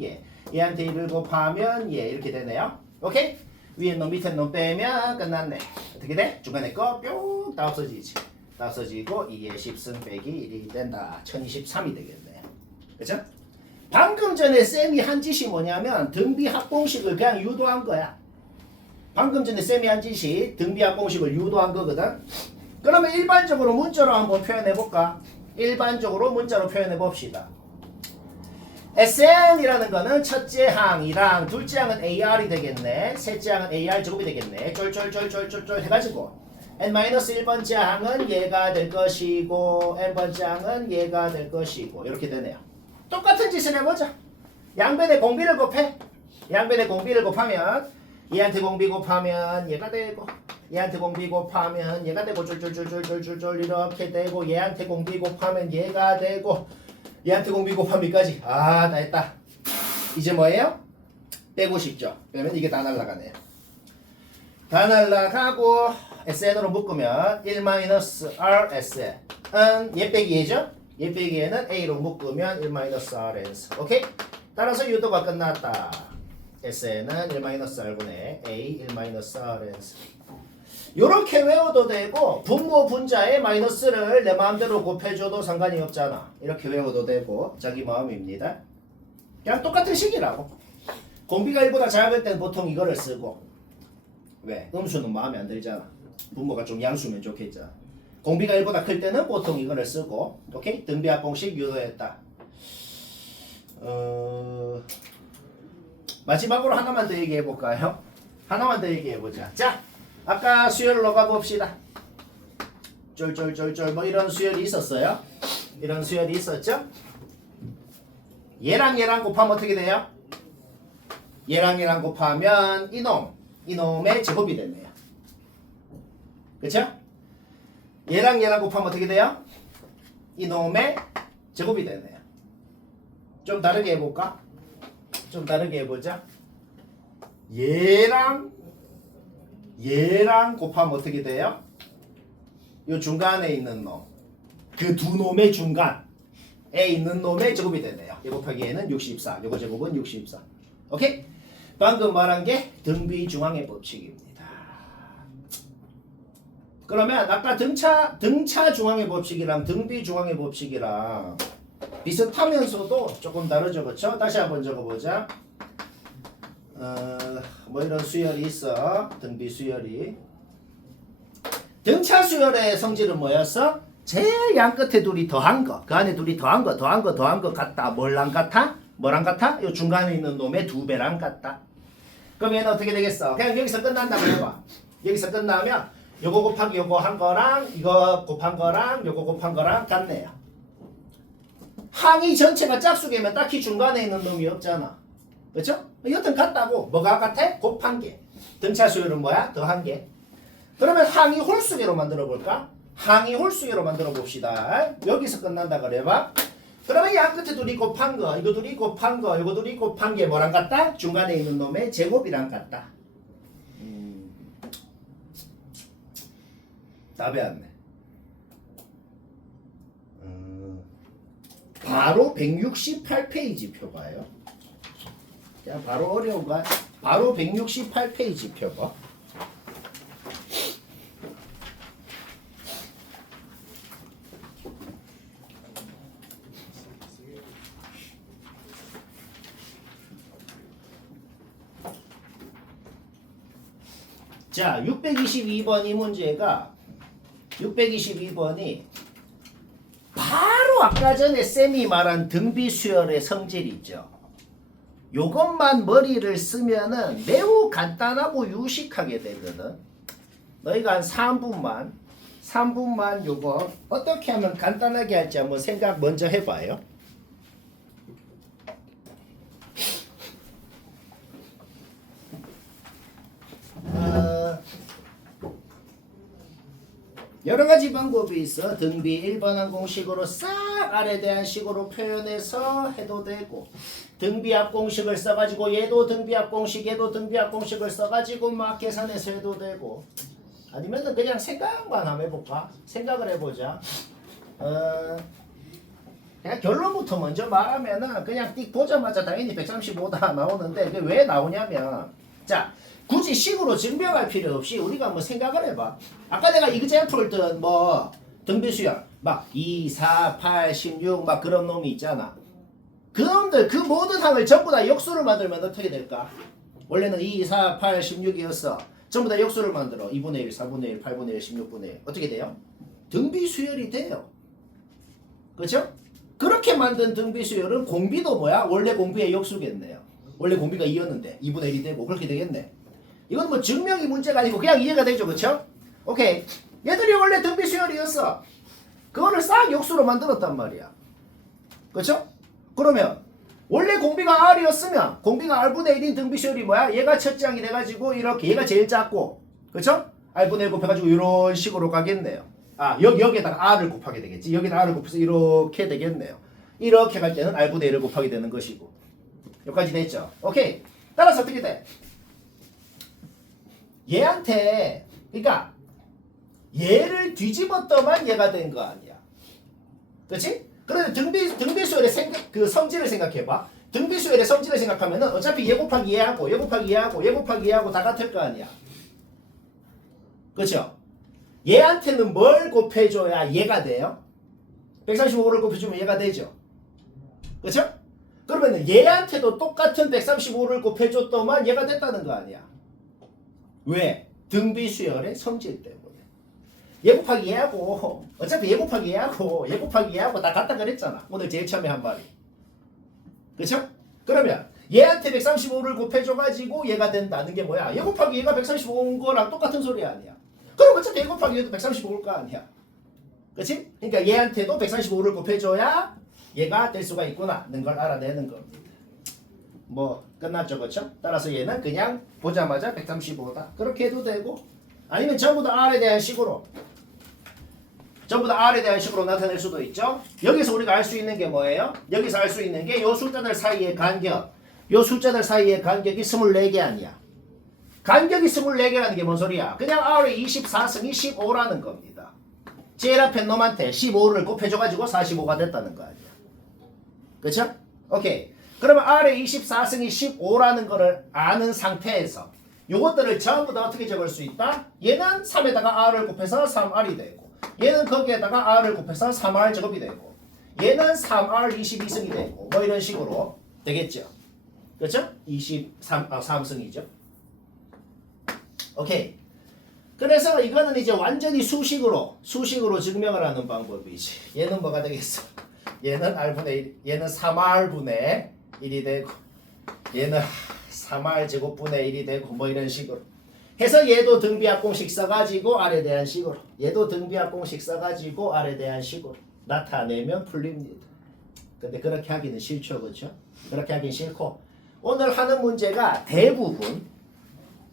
얘한테 1을 곱하면 이렇게 되네요. 오케이? 위에 놈 밑에 놈 빼면 끝났네. 어떻게 돼? 중간에 거 뿅 다 없어지지. 다 없어지고 2의 10승 빼기 1이 된다. 1023이 되겠네. 그쵸? 방금 전에 쌤이 한 짓이 뭐냐면 등비 합공식을 그냥 유도한 거야. 방금 전에 쌤이 한 짓이 등비 합공식을 유도한 거거든. 그러면 일반적으로 문자로 한번 표현해 볼까? 일반적으로 문자로 표현해 봅시다. SN이라는 거는 첫째 항이랑 둘째 항은 AR이 되겠네. 셋째 항은 AR 제곱이 되겠네. 쫄쫄쫄쫄쫄쫄 해가지고 n-1번째 항은 얘가 될 것이고 n번째 항은 얘가 될 것이고 이렇게 되네요. 똑같은 짓을 해보자. 양변에 공비를 곱해. 양변에 공비를 곱하면 얘한테 공비 곱하면 얘가 되고 얘한테 공비 곱하면 얘가 되고 쫄쫄쫄쫄쫄쫄 이렇게 되고 얘한테 공비 곱하면 얘가 되고 얘한테 공비 곱하기까지 다 했다. 이제 뭐예요? 빼고 싶죠. 빼면 이게 다 날라가네요. 다 날라가고 SN으로 묶으면 1-RSN 얘 빼기 얘죠? 얘 빼기 얘는 A로 묶으면 1-RS. 오케이? 따라서 유도가 끝났다. SN은 1-R분의 A 1-RS. 요렇게 외워도 되고 분모 분자에 마이너스를 내 마음대로 곱해줘도 상관이 없잖아. 이렇게 외워도 되고 자기 마음입니다. 그냥 똑같은 식이라고. 공비가 1보다 작을 때는 보통 이거를 쓰고 왜? 음수는 마음에 안 들잖아. 분모가 좀 양수면 좋겠잖아. 공비가 1보다 클 때는 보통 이거를 쓰고 오케이? 등비합 공식 유도했다. 마지막으로 하나만 더 얘기해 볼까요? 하나만 더 얘기해 보자. 자, 아까 수열로 가봅시다. 쫄쫄쫄쫄 뭐 이런 수열이 있었어요? 이런 수열이 있었죠? 얘랑 얘랑 곱하면 어떻게 돼요? 얘랑 얘랑 곱하면 이놈의 제곱이 됐네요. 그쵸? 얘랑 얘랑 곱하면 어떻게 돼요? 이놈의 제곱이 됐네요. 좀 다르게 해볼까? 좀 다르게 해보자. 얘랑 곱하면 어떻게 돼요? 요 중간에 있는 놈. 그 두 놈의 중간. 있는 놈의 제곱이 되네요. 얘 곱하기 얘는 64. 요거 제곱은 64. 오케이? 방금 말한 게 등비 중앙의 법칙입니다. 그러면 아까 등차 중앙의 법칙이랑 등비 중앙의 법칙이랑 비슷하면서도 조금 다르죠, 그렇죠? 다시 한번 적어보자. 뭐 이런 수열이 있어. 등비 수열이. 등차 수열의 성질은 뭐였어? 제일 양 끝에 둘이 더한 거, 그 안에 둘이 더한 거 같다. 뭐랑 같아? 뭐랑 같아? 요 중간에 있는 놈의 2배랑 같다. 그럼 얘는 어떻게 되겠어? 그냥 여기서 끝난다고 해봐. 여기서 끝나면 요거 곱하기 요거 한 거랑 이거 곱한 거랑 요거 곱한 거랑 같네요. 항이 전체가 짝수개면 딱히 중간에 있는 놈이 없잖아. 그렇죠? 여튼 같다고. 뭐가 같아? 곱한 개. 등차 수열은 뭐야? 더한 개. 그러면 항이 홀수계로 만들어 볼까? 항이 홀수계로 만들어 봅시다. 여기서 끝난다 그래봐. 그러면 양 끝에 둘이 곱한 거, 이거 둘이 곱한 거, 이거 둘이 곱한 게 뭐랑 같다? 중간에 있는 놈의 제곱이랑 같다. 답이 안 내. 바로 168페이지 펴봐요. 자, 바로 어려운 거. 바로 168페이지 펴봐. 자, 622번 이 문제가 622번이 바로 아까 전에 쌤이 말한 등비수열의 성질이죠. 요것만 머리를 쓰면은 매우 간단하고 유식하게 되거든. 너희가 한 3분만 요거 어떻게 하면 간단하게 할지 한번 생각 먼저 해봐요. 여러 가지 방법이 있어. 등비 일반항 공식으로 싹 R에 대한 식으로 표현해서 해도 되고, 등비합 공식을 써가지고 얘도 등비합 공식, 얘도 등비합 공식을 써가지고 막 계산해서 해도 되고, 아니면은 그냥 생각만 한번 해볼까? 생각을 해보자. 그냥 결론부터 먼저 말하면은 그냥 띡 보자마자 당연히 135다 나오는데 그게 왜 나오냐면, 자, 굳이 식으로 증명할 필요 없이 우리가 한번 생각을 해봐. 아까 내가 example든 뭐 등비수열 막 2, 4, 8, 16 막 그런 놈이 있잖아. 그 놈들 그 모든 항을 전부 다 역수를 만들면 어떻게 될까? 원래는 2, 4, 8, 16이었어. 전부 다 역수를 만들어. 2분의 1, 4분의 1, 8분의 1, 16분의 1. 어떻게 돼요? 등비수열이 돼요. 그렇죠? 그렇게 만든 등비수열은 공비도 뭐야? 원래 공비의 역수겠네요. 원래 공비가 2였는데 2분의 1이 되고 그렇게 되겠네. 이건 뭐 증명이 문제가 아니고 그냥 이해가 되죠, 그렇죠? 오케이. 얘들이 원래 등비수열이었어. 그거를 싹 역수로 만들었단 말이야. 그렇죠? 그러면 원래 공비가 R이었으면 공비가 R분의 1인 등비수열이 뭐야? 얘가 첫째 항이 돼가지고 이렇게 얘가 제일 작고, 그렇죠? R분의 1 곱해가지고 이런 식으로 가겠네요. 여기에다가 R을 곱하게 되겠지. 여기다 R을 곱해서 이렇게 되겠네요. 이렇게 갈 때는 R분의 1을 곱하게 되는 것이고. 여기까지 됐죠? 오케이. 따라서 어떻게 돼? 얘한테, 그러니까 얘를 뒤집었더만 얘가 된 거 아니야. 그렇지? 그런데 등비수열의 그 성질을 생각해봐. 등비수열의 성질을 생각하면은 어차피 얘 곱하기 얘하고 얘 곱하기 얘하고 얘 곱하기 얘하고 다 같을 거 아니야. 그렇죠? 얘한테는 뭘 곱해줘야 얘가 돼요? 135를 곱해주면 얘가 되죠. 그렇죠? 그러면 얘한테도 똑같은 135를 곱해줬더만 얘가 됐다는 거 아니야. 왜? 등비수열의 성질 때문에. 얘 곱하기 얘하고 어차피 얘 곱하기 얘하고 얘 곱하기 얘하고 다 같다 그랬잖아. 오늘 제일 처음에 한 말이. 그쵸? 그러면 얘한테 135를 곱해줘가지고 얘가 된다는 게 뭐야? 얘 곱하기 얘가 135인 거랑 똑같은 소리 아니야. 그럼 어차피 얘 곱하기 얘도 135일 거 아니야. 그치? 그러니까 얘한테도 135를 곱해줘야 얘가 될 수가 있구나는 걸 알아내는 겁니다. 뭐 끝났죠, 그렇죠? 따라서 얘는 그냥 보자마자 135다. 그렇게 해도 되고, 아니면 전부 다 R에 대한 식으로 나타낼 수도 있죠. 여기서 우리가 알 수 있는 게 뭐예요? 여기서 알 수 있는 게 요 숫자들 사이의 간격, 요 숫자들 사이의 간격이 24개 아니야. 간격이 24개라는 게 뭔 소리야? 그냥 R이 24승이 15라는 겁니다. 제일 앞에 놈한테 15를 곱해줘가지고 45가 됐다는 거 아니야. 그쵸? 오케이. 그러면 R의 24승이 15라는 거를 아는 상태에서 요것들을 전부 다 어떻게 적을 수 있다? 얘는 3에다가 R을 곱해서 3R이 되고 얘는 거기에다가 R을 곱해서 3R 제곱이 되고 얘는 3R 22승이 되고 뭐 이런 식으로 되겠죠. 그렇죠? 3승이죠. 오케이. 그래서 이거는 이제 완전히 수식으로 증명을 하는 방법이지. 얘는 뭐가 되겠어? 얘는 R분의 1, 얘는 3R분의 1이 되고 얘는 3R 제곱분의 1이 되고 뭐 이런 식으로 해서 얘도 등비합 공식 써가지고 R에 대한 식으로 얘도 등비합 공식 써가지고 R에 대한 식으로 나타내면 풀립니다. 근데 그렇게 하기는 싫죠. 그렇죠? 그렇게 하긴 싫고 오늘 하는 문제가 대부분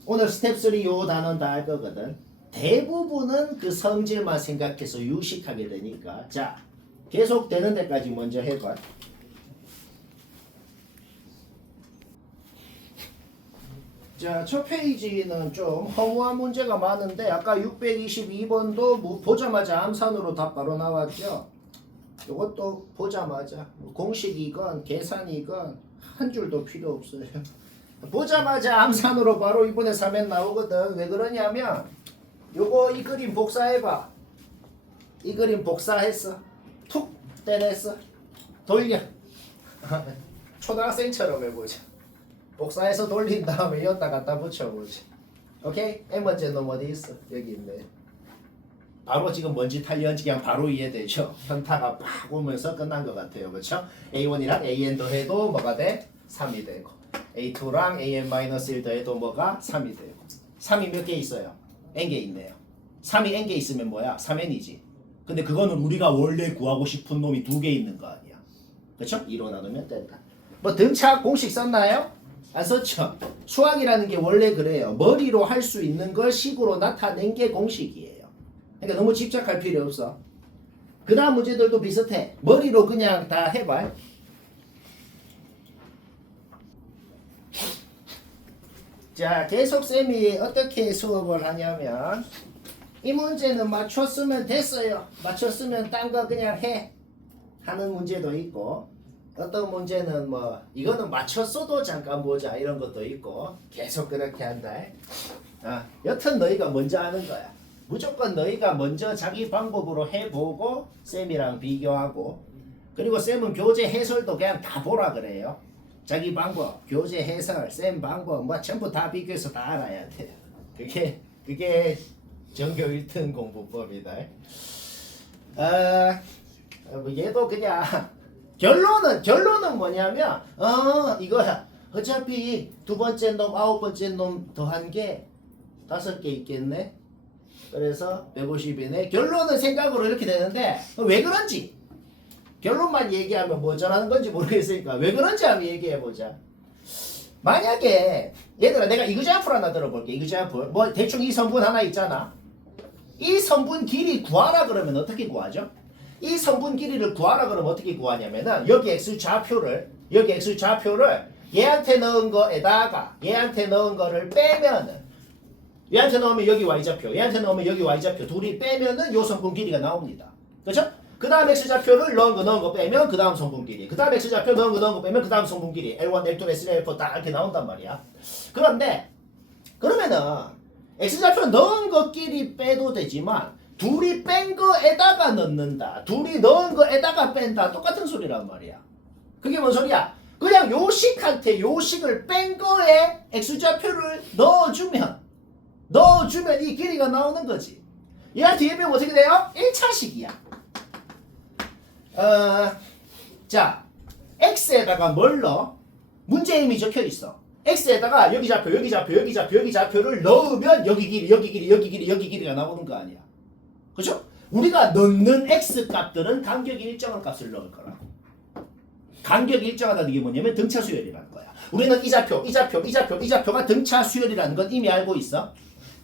오늘 스텝 3 요 단원 다 할 거거든. 대부분은 그 성질만 생각해서 유식하게 되니까 자 계속 되는 데까지 먼저 해봐. 자, 첫 페이지는 좀 허무한 문제가 많은데 아까 622번도 보자마자 암산으로 답 바로 나왔죠. 이것도 보자마자 공식이건 계산이건 한 줄도 필요 없어요. 보자마자 암산으로 바로 2분의 3에 나오거든. 왜 그러냐면 요거 이 그림 복사해봐. 이 그림 복사했어. 툭 떼냈어. 돌려. 초등학생처럼 해보자. 복사해서 돌린 다음에 여기다 갖다 붙여보자. 오케이? M번째 놈 어디 있어? 여기 있네. 바로 지금 뭔지 탈리언지 그냥 바로 이해되죠? 현타가 팍 오면서 끝난 것 같아요. 그렇죠? A1이랑 AN 더해도 뭐가 돼? 3이 되고 A2랑 AN-1 더해도 뭐가? 3이 되고 3이 몇 개 있어요? N개 있네요. 3이 N개 있으면 뭐야? 3N이지. 근데 그거는 우리가 원래 구하고 싶은 놈이 2개 있는 거 아니야. 그렇죠? 2로 나누면 된다. 뭐 등차 공식 썼나요? 안 썼죠? 수학이라는 게 원래 그래요. 머리로 할 수 있는 걸 식으로 나타낸 게 공식이에요. 그러니까 너무 집착할 필요 없어. 그 다음 문제들도 비슷해. 머리로 그냥 다 해봐. 자, 계속 쌤이 어떻게 수업을 하냐면 이 문제는 맞췄으면 됐어요. 맞췄으면 딴 거 그냥 해. 하는 문제도 있고 어떤 문제는 뭐 이거는 맞췄어도 잠깐 보자 이런 것도 있고 계속 그렇게 한다. 여튼 너희가 먼저 하는 거야. 무조건 너희가 먼저 자기 방법으로 해보고 쌤이랑 비교하고 그리고 쌤은 교재 해설도 그냥 다 보라 그래요. 자기 방법, 교재 해설, 쌤 방법 뭐 전부 다 비교해서 다 알아야 돼. 그게 전교 1등 공부법이다. 얘도 그냥 결론은 뭐냐면 이거야. 어차피 두 번째 놈, 9번째 놈 더한 게 5개 있겠네. 그래서 150이네. 결론은 생각으로 이렇게 되는데 왜 그런지 결론만 얘기하면 뭐 전하는 건지 모르겠으니까 왜 그런지 한번 얘기해보자. 만약에 얘들아 내가 이그자플 하나 들어볼게. 이그자플 뭐 대충 이 성분 하나 있잖아. 이 성분 길이 구하라 그러면 어떻게 구하죠? 이 성분 길이를 구하라 그러면 어떻게 구하냐면은 여기 x좌표를 얘한테 넣은 거에다가 얘한테 넣은 거를 빼면은 얘한테 넣으면 여기 y좌표, 얘한테 넣으면 여기 y좌표 둘이 빼면은 요 성분 길이가 나옵니다. 그렇죠? 그 다음 x좌표를 넣은 거 빼면 그 다음 성분 길이, 그 다음 x좌표 넣은 거 빼면 그 다음 성분 길이 L1, L2, L3, L4 딱 이렇게 나온단 말이야. 그런데 그러면은 x좌표 넣은 것끼리 빼도 되지만 둘이 뺀 거에다가 넣는다. 둘이 넣은 거에다가 뺀다. 똑같은 소리란 말이야. 그게 뭔 소리야? 그냥 요식한테 요식을 뺀 거에 x좌표를 넣어주면 이 길이가 나오는 거지. 얘한테 예비면 어떻게 돼요? 1차식이야. 자, x에다가 뭘 넣어? 문제 이미 적혀 있어. x에다가 여기 좌표를 넣으면 여기 길이가 나오는 거 아니야. 그죠? 우리가 넣는 x 값들은 간격이 일정한 값을 넣을 거라. 간격이 일정하다는 게 뭐냐면 등차 수열이라는 거야. 우리는 이 좌표가 등차 수열이라는 건 이미 알고 있어.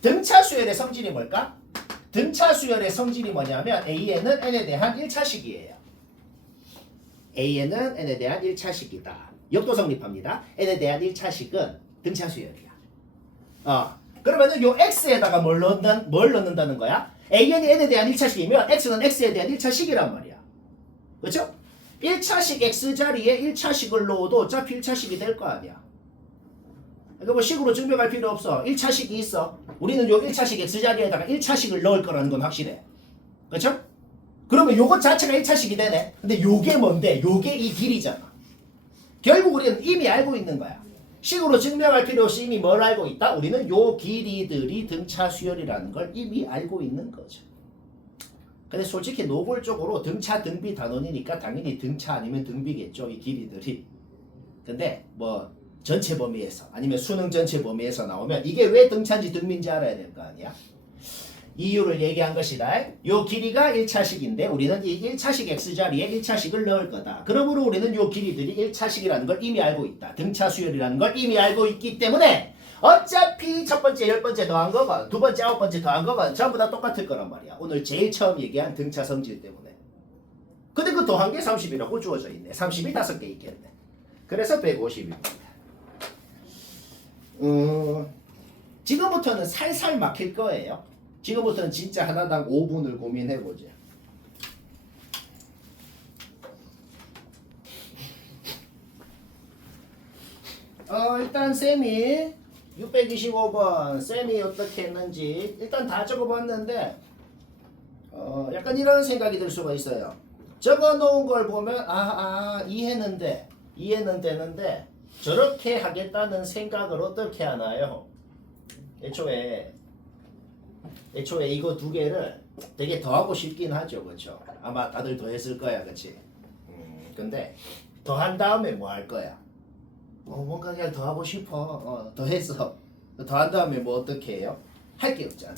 등차 수열의 성질이 뭘까? 등차 수열의 성질이 뭐냐면 AN은 N에 대한 1차식이에요. AN은 N에 대한 1차식이다. 역도 성립합니다. N에 대한 1차식은 등차 수열이야. 그러면은 요 X에다가 뭘 넣는다는 거야? AN이 N에 대한 1차식이면 X는 X에 대한 1차식이란 말이야. 그렇죠? 1차식 x자리에 1차식을 넣어도 어차피 1차식이 될 거 아니야. 그러니까 뭐 식으로 증명할 필요 없어. 1차식이 있어. 우리는 요 1차식 x자리에다가 1차식을 넣을 거라는 건 확실해. 그렇죠? 그러면 요것 자체가 1차식이 되네. 근데 요게 뭔데? 요게 이 길이잖아. 결국 우리는 이미 알고 있는 거야. 식으로 증명할 필요 없이 이미 뭘 알고 있다? 우리는 요 길이들이 등차 수열이라는 걸 이미 알고 있는 거죠. 근데 솔직히 노골적으로 등차 등비 단원이니까 당연히 등차 아니면 등비겠죠, 이 길이들이. 근데 뭐 전체 범위에서 아니면 수능 전체 범위에서 나오면 이게 왜 등차인지 등비인지 알아야 될 거 아니야. 이유를 얘기한 것이다. 요 길이가 1차식인데 우리는 이 1차식 x자리에 1차식을 넣을 거다. 그러므로 우리는 요 길이들이 1차식이라는 걸 이미 알고 있다. 등차 수열이라는 걸 이미 알고 있기 때문에 어차피 첫 번째 10번째 더한 거건 두 번째 9번째 더한 거건 전부 다 똑같을 거란 말이야. 오늘 제일 처음 얘기한 등차 성질 때문에. 근데 그 더한 게 30이라고 주어져 있네. 30이 5개 있겠네. 그래서 150입니다. 지금부터는 살살 막힐 거예요. 지금부터는 진짜 하나당 5분을 고민해보자. 일단 쌤이 625번 쌤이 어떻게 했는지 일단 다 적어봤는데 약간 이런 생각이 들 수가 있어요. 적어놓은 걸 보면 이해는 되는데 저렇게 하겠다는 생각을 어떻게 하나요? 애초에 이거 두 개를 되게 더하고 싶긴 하죠, 그렇죠? 아마 다들 더했을 거야, 그렇지? 근데 더한 다음에 뭐 할 거야? 뭔가 그냥 더하고 싶어. 더해서 더한 다음에 뭐 어떻게 해요? 할 게 없잖아,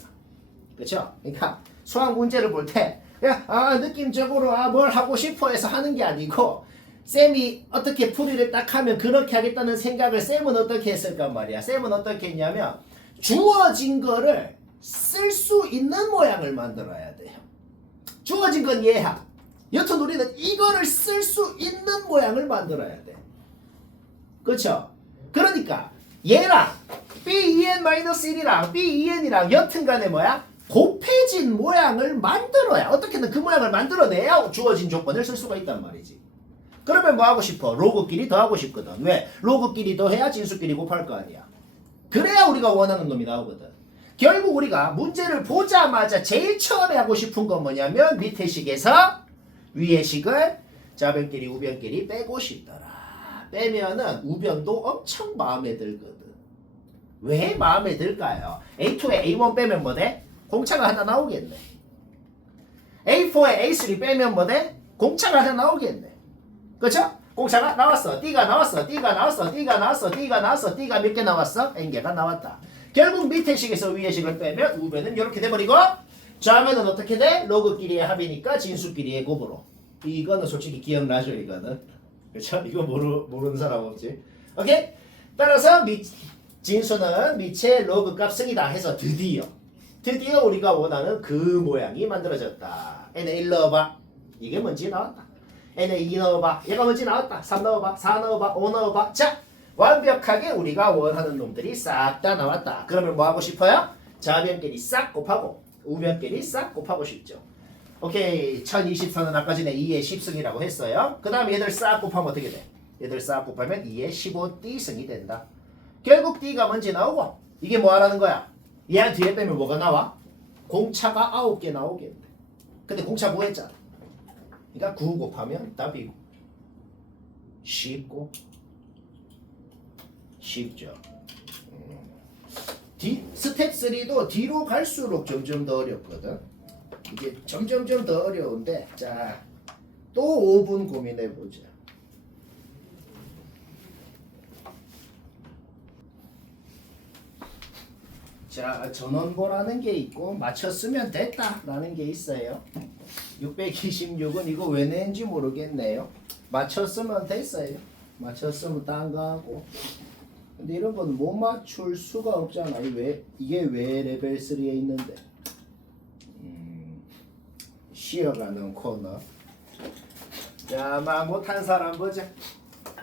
그렇죠? 그러니까 수학 문제를 볼 때 그냥 느낌적으로 뭘 하고 싶어 해서 하는 게 아니고 쌤이 어떻게 풀이를 딱 하면 그렇게 하겠다는 생각을 쌤은 어떻게 했을까 말이야. 쌤은 어떻게 했냐면 주어진 거를 쓸 수 있는 모양을 만들어야 돼요. 주어진 건 얘야. 여튼 우리는 이거를 쓸 수 있는 모양을 만들어야 돼. 그렇죠? 그러니까 얘랑 B2n-1이랑 B2n이랑 여튼간에 뭐야? 곱해진 모양을 만들어야 어떻게든 그 모양을 만들어내야 주어진 조건을 쓸 수가 있단 말이지. 그러면 뭐 하고 싶어? 로그끼리 더하고 싶거든. 왜? 로그끼리 더해야 진수끼리 곱할 거 아니야. 그래야 우리가 원하는 놈이 나오거든. 결국 우리가 문제를 보자마자 제일 처음에 하고 싶은 건 뭐냐면 밑에 식에서 위에 식을 좌변끼리 우변끼리 빼고 싶더라. 빼면은 우변도 엄청 마음에 들거든. 왜 마음에 들까요? A2에 A1 빼면 뭐 돼? 공차가 하나 나오겠네. A4에 A3 빼면 뭐 돼? 공차가 하나 나오겠네. 그렇죠? 공차가 나왔어. D가 나왔어. D가 나왔어. D가 나왔어. D가 나왔어. D가 몇 개 나왔어? N개가 나왔다. 결국 밑에 식에서 위에 식을 빼면 우변은 이렇게 돼버리고 좌변은 어떻게 돼? 로그끼리의 합이니까 진수끼리의 곱으로. 이거는 솔직히 기억나죠, 이거는. 그렇죠? 이거 모르는 사람 없지. 오케이? 따라서 진수는 밑에 로그 값승이다 해서 드디어 우리가 원하는 그 모양이 만들어졌다. n에 1 넣어봐. 이게 뭔지 나왔다. n에 2 넣어봐. 얘가 뭔지 나왔다. 3 넣어봐. 4 넣어봐. 5 넣어봐. 자, 완벽하게 우리가 원하는 놈들이 싹 다 나왔다. 그러면 뭐 하고 싶어요? 좌변끼리 싹 곱하고 우변끼리 싹 곱하고 싶죠. 오케이. 1024는 아까 전에 2의 10승이라고 했어요. 그 다음에 얘들 싹 곱하면 어떻게 돼? 얘들 싹 곱하면 2의 15D승이 된다. 결국 D가 뭔지 나오고 이게 뭐 하라는 거야? 얘 뒤에 빼면 뭐가 나와? 공차가 9개 나오겠네. 근데 공차 뭐 했잖아? 그러니까 9 곱하면 답이고 쉽고 쉽죠. 스텝 3도 뒤로 갈수록 점점 더 어렵거든. 이게 점점점 더 어려운데 자, 또 5분 고민해보자. 자, 전원고라는 게 있고 맞췄으면 됐다라는 게 있어요. 626은 이거 왜 낸지 모르겠네요. 맞췄으면 됐어요. 맞췄으면 딴 거 하고. 근데 이런 건 못 맞출 수가 없잖아. 이게 왜 레벨 3에 있는데? 쉬어가는 코너. 자, 막 못한 사람 보자.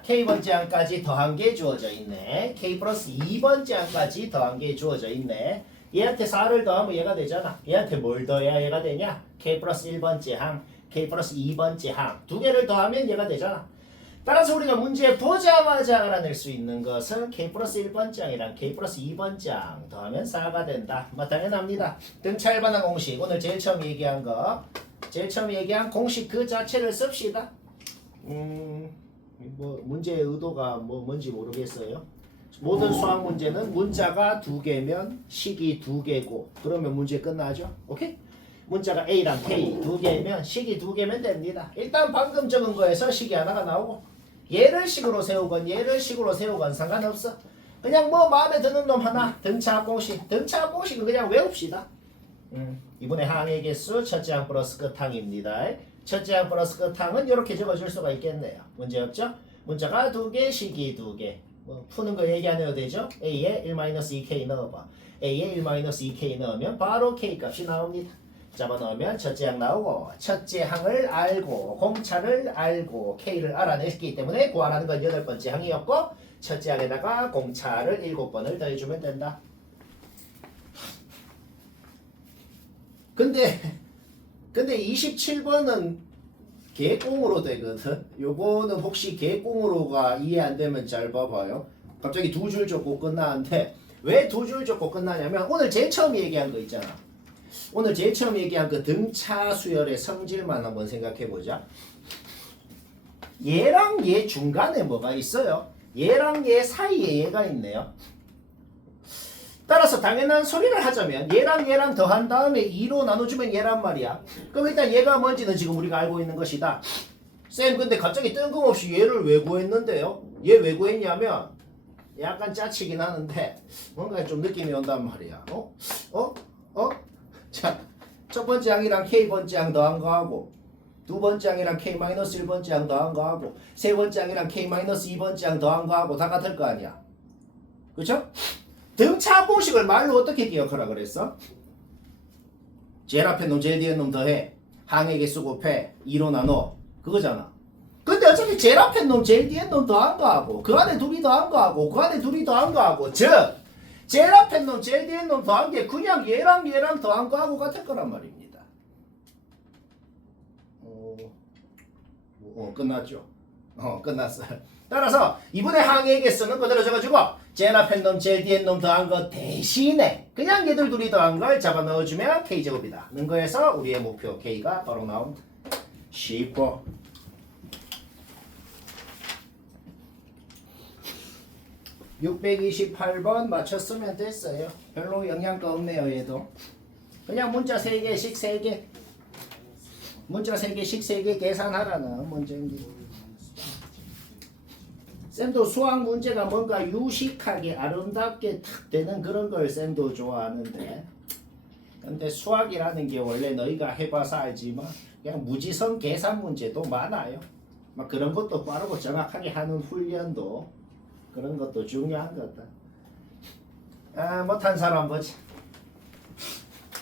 K번째 항까지 더한 게 주어져 있네. K 플러스 2번째 항까지 더한 게 주어져 있네. 얘한테 4를 더하면 얘가 되잖아. 얘한테 뭘 더해야 얘가 되냐? K 플러스 1번째 항, K 플러스 2번째 항. 두 개를 더하면 얘가 되잖아. 따라서 우리가 문제 보자마자 알아낼 수 있는 것은 K 플러스 1번째 항이랑 K 플러스 2번째 항 더하면 4가 된다. 뭐 당연합니다. 등차 일반항 공식. 오늘 제일 처음 얘기한 거. 제일 처음 얘기한 공식 그 자체를 씁시다. 뭐 문제의 의도가 뭔지 모르겠어요. 모든 수학 문제는 문자가 두 개면 식이 두 개고 그러면 문제 끝나죠. 오케이? 문자가 A랑 K 두 개면 식이 두 개면 됩니다. 일단 방금 적은 거에서 식이 하나가 나오고 얘를 식으로 세우건 얘를 식으로 세우건 상관없어. 그냥 뭐 마음에 드는 놈 하나 등차 공식. 등차 공식은 그냥 외웁시다. 이번에 항의 개수 첫째 항 플러스 끝항입니다. 첫째 항 플러스 끝항은 이렇게 적어줄 수가 있겠네요. 문제 없죠? 문자가 두 개, 식이 두 개. 뭐 푸는 거 얘기 안 해도 되죠? A에 1-2K 넣어봐. A에 1-2K 넣으면 바로 K 값이 나옵니다. 잡아 넣으면 첫째 항 나오고 첫째 항을 알고 공차를 알고 K를 알아냈기 때문에 구하라는 건 8번째 항이었고 첫째 항에다가 공차를 7번을 더해주면 된다. 근데 27번은 개꽁으로 되거든. 요거는 혹시 개꽁으로가 이해 안 되면 잘 봐봐요. 갑자기 두 줄 줬고 끝나는데 왜 두 줄 줬고 끝나냐면 오늘 제일 처음 얘기한 거 있잖아. 오늘 제일 처음 얘기한 그 등차 수열의 성질만 한번 생각해 보자. 얘랑 얘 중간에 뭐가 있어요? 얘랑 얘 사이에 얘가 있네요. 따라서 당연한 소리를 하자면 얘랑 더한 다음에 2로 나눠주면 얘란 말이야. 그럼 일단 얘가 뭔지는 지금 우리가 알고 있는 것이다. 쌤 근데 갑자기 뜬금없이 얘를 왜 구했는데요? 얘 왜 구했냐면 약간 짜치긴 하는데 뭔가 좀 느낌이 온단 말이야. 자, 첫 번째 항이랑 K번째 항 더한 거하고 두 번째 항이랑 K-1번째 항 더한 거하고 세 번째 항이랑 K-2번째 항 더한 거하고 다 같을 거 아니야. 그쵸? 등차 공식을 말로 어떻게 기억하라 그랬어? 제일 앞에 놈 제일 뒤에 놈 더해 항의 개수 곱해 2로 나눠 그거잖아. 근데 어차피 제일 앞에 놈 제일 뒤에 놈 더한 거하고 그 안에 둘이 더한 거하고 그 안에 둘이 더한 거하고 즉 제일 앞에 놈 제일 뒤에 놈 더한 게 그냥 얘랑 더한 거하고 같을 거란 말입니다. 끝났죠? 끝났어요. 따라서 이번에 항의 개수는 그대로 적어주고 제일 앞에 놈 제일 뒤에 놈 더한 거 대신에 그냥 얘들 둘이 더한 걸 잡아 넣어주면 K제곱이다. 는 거에서 우리의 목표 K가 바로 나옵니다. 쉽고 628번 맞췄으면 됐어요. 별로 영양가 없네요. 얘도 그냥 문자 3개씩 3개 문자 3개씩 3개 계산하라는 문제입니다. 쌤도 수학 문제가 뭔가 유식하게 아름답게 탁 되는 그런 걸 쌤도 좋아하는데 근데 수학이라는 게 원래 너희가 해봐서 알지만 그냥 무지성 계산 문제도 많아요. 막 그런 것도 빠르고 정확하게 하는 훈련도 그런 것도 중요한 거다. 못한 사람 보자.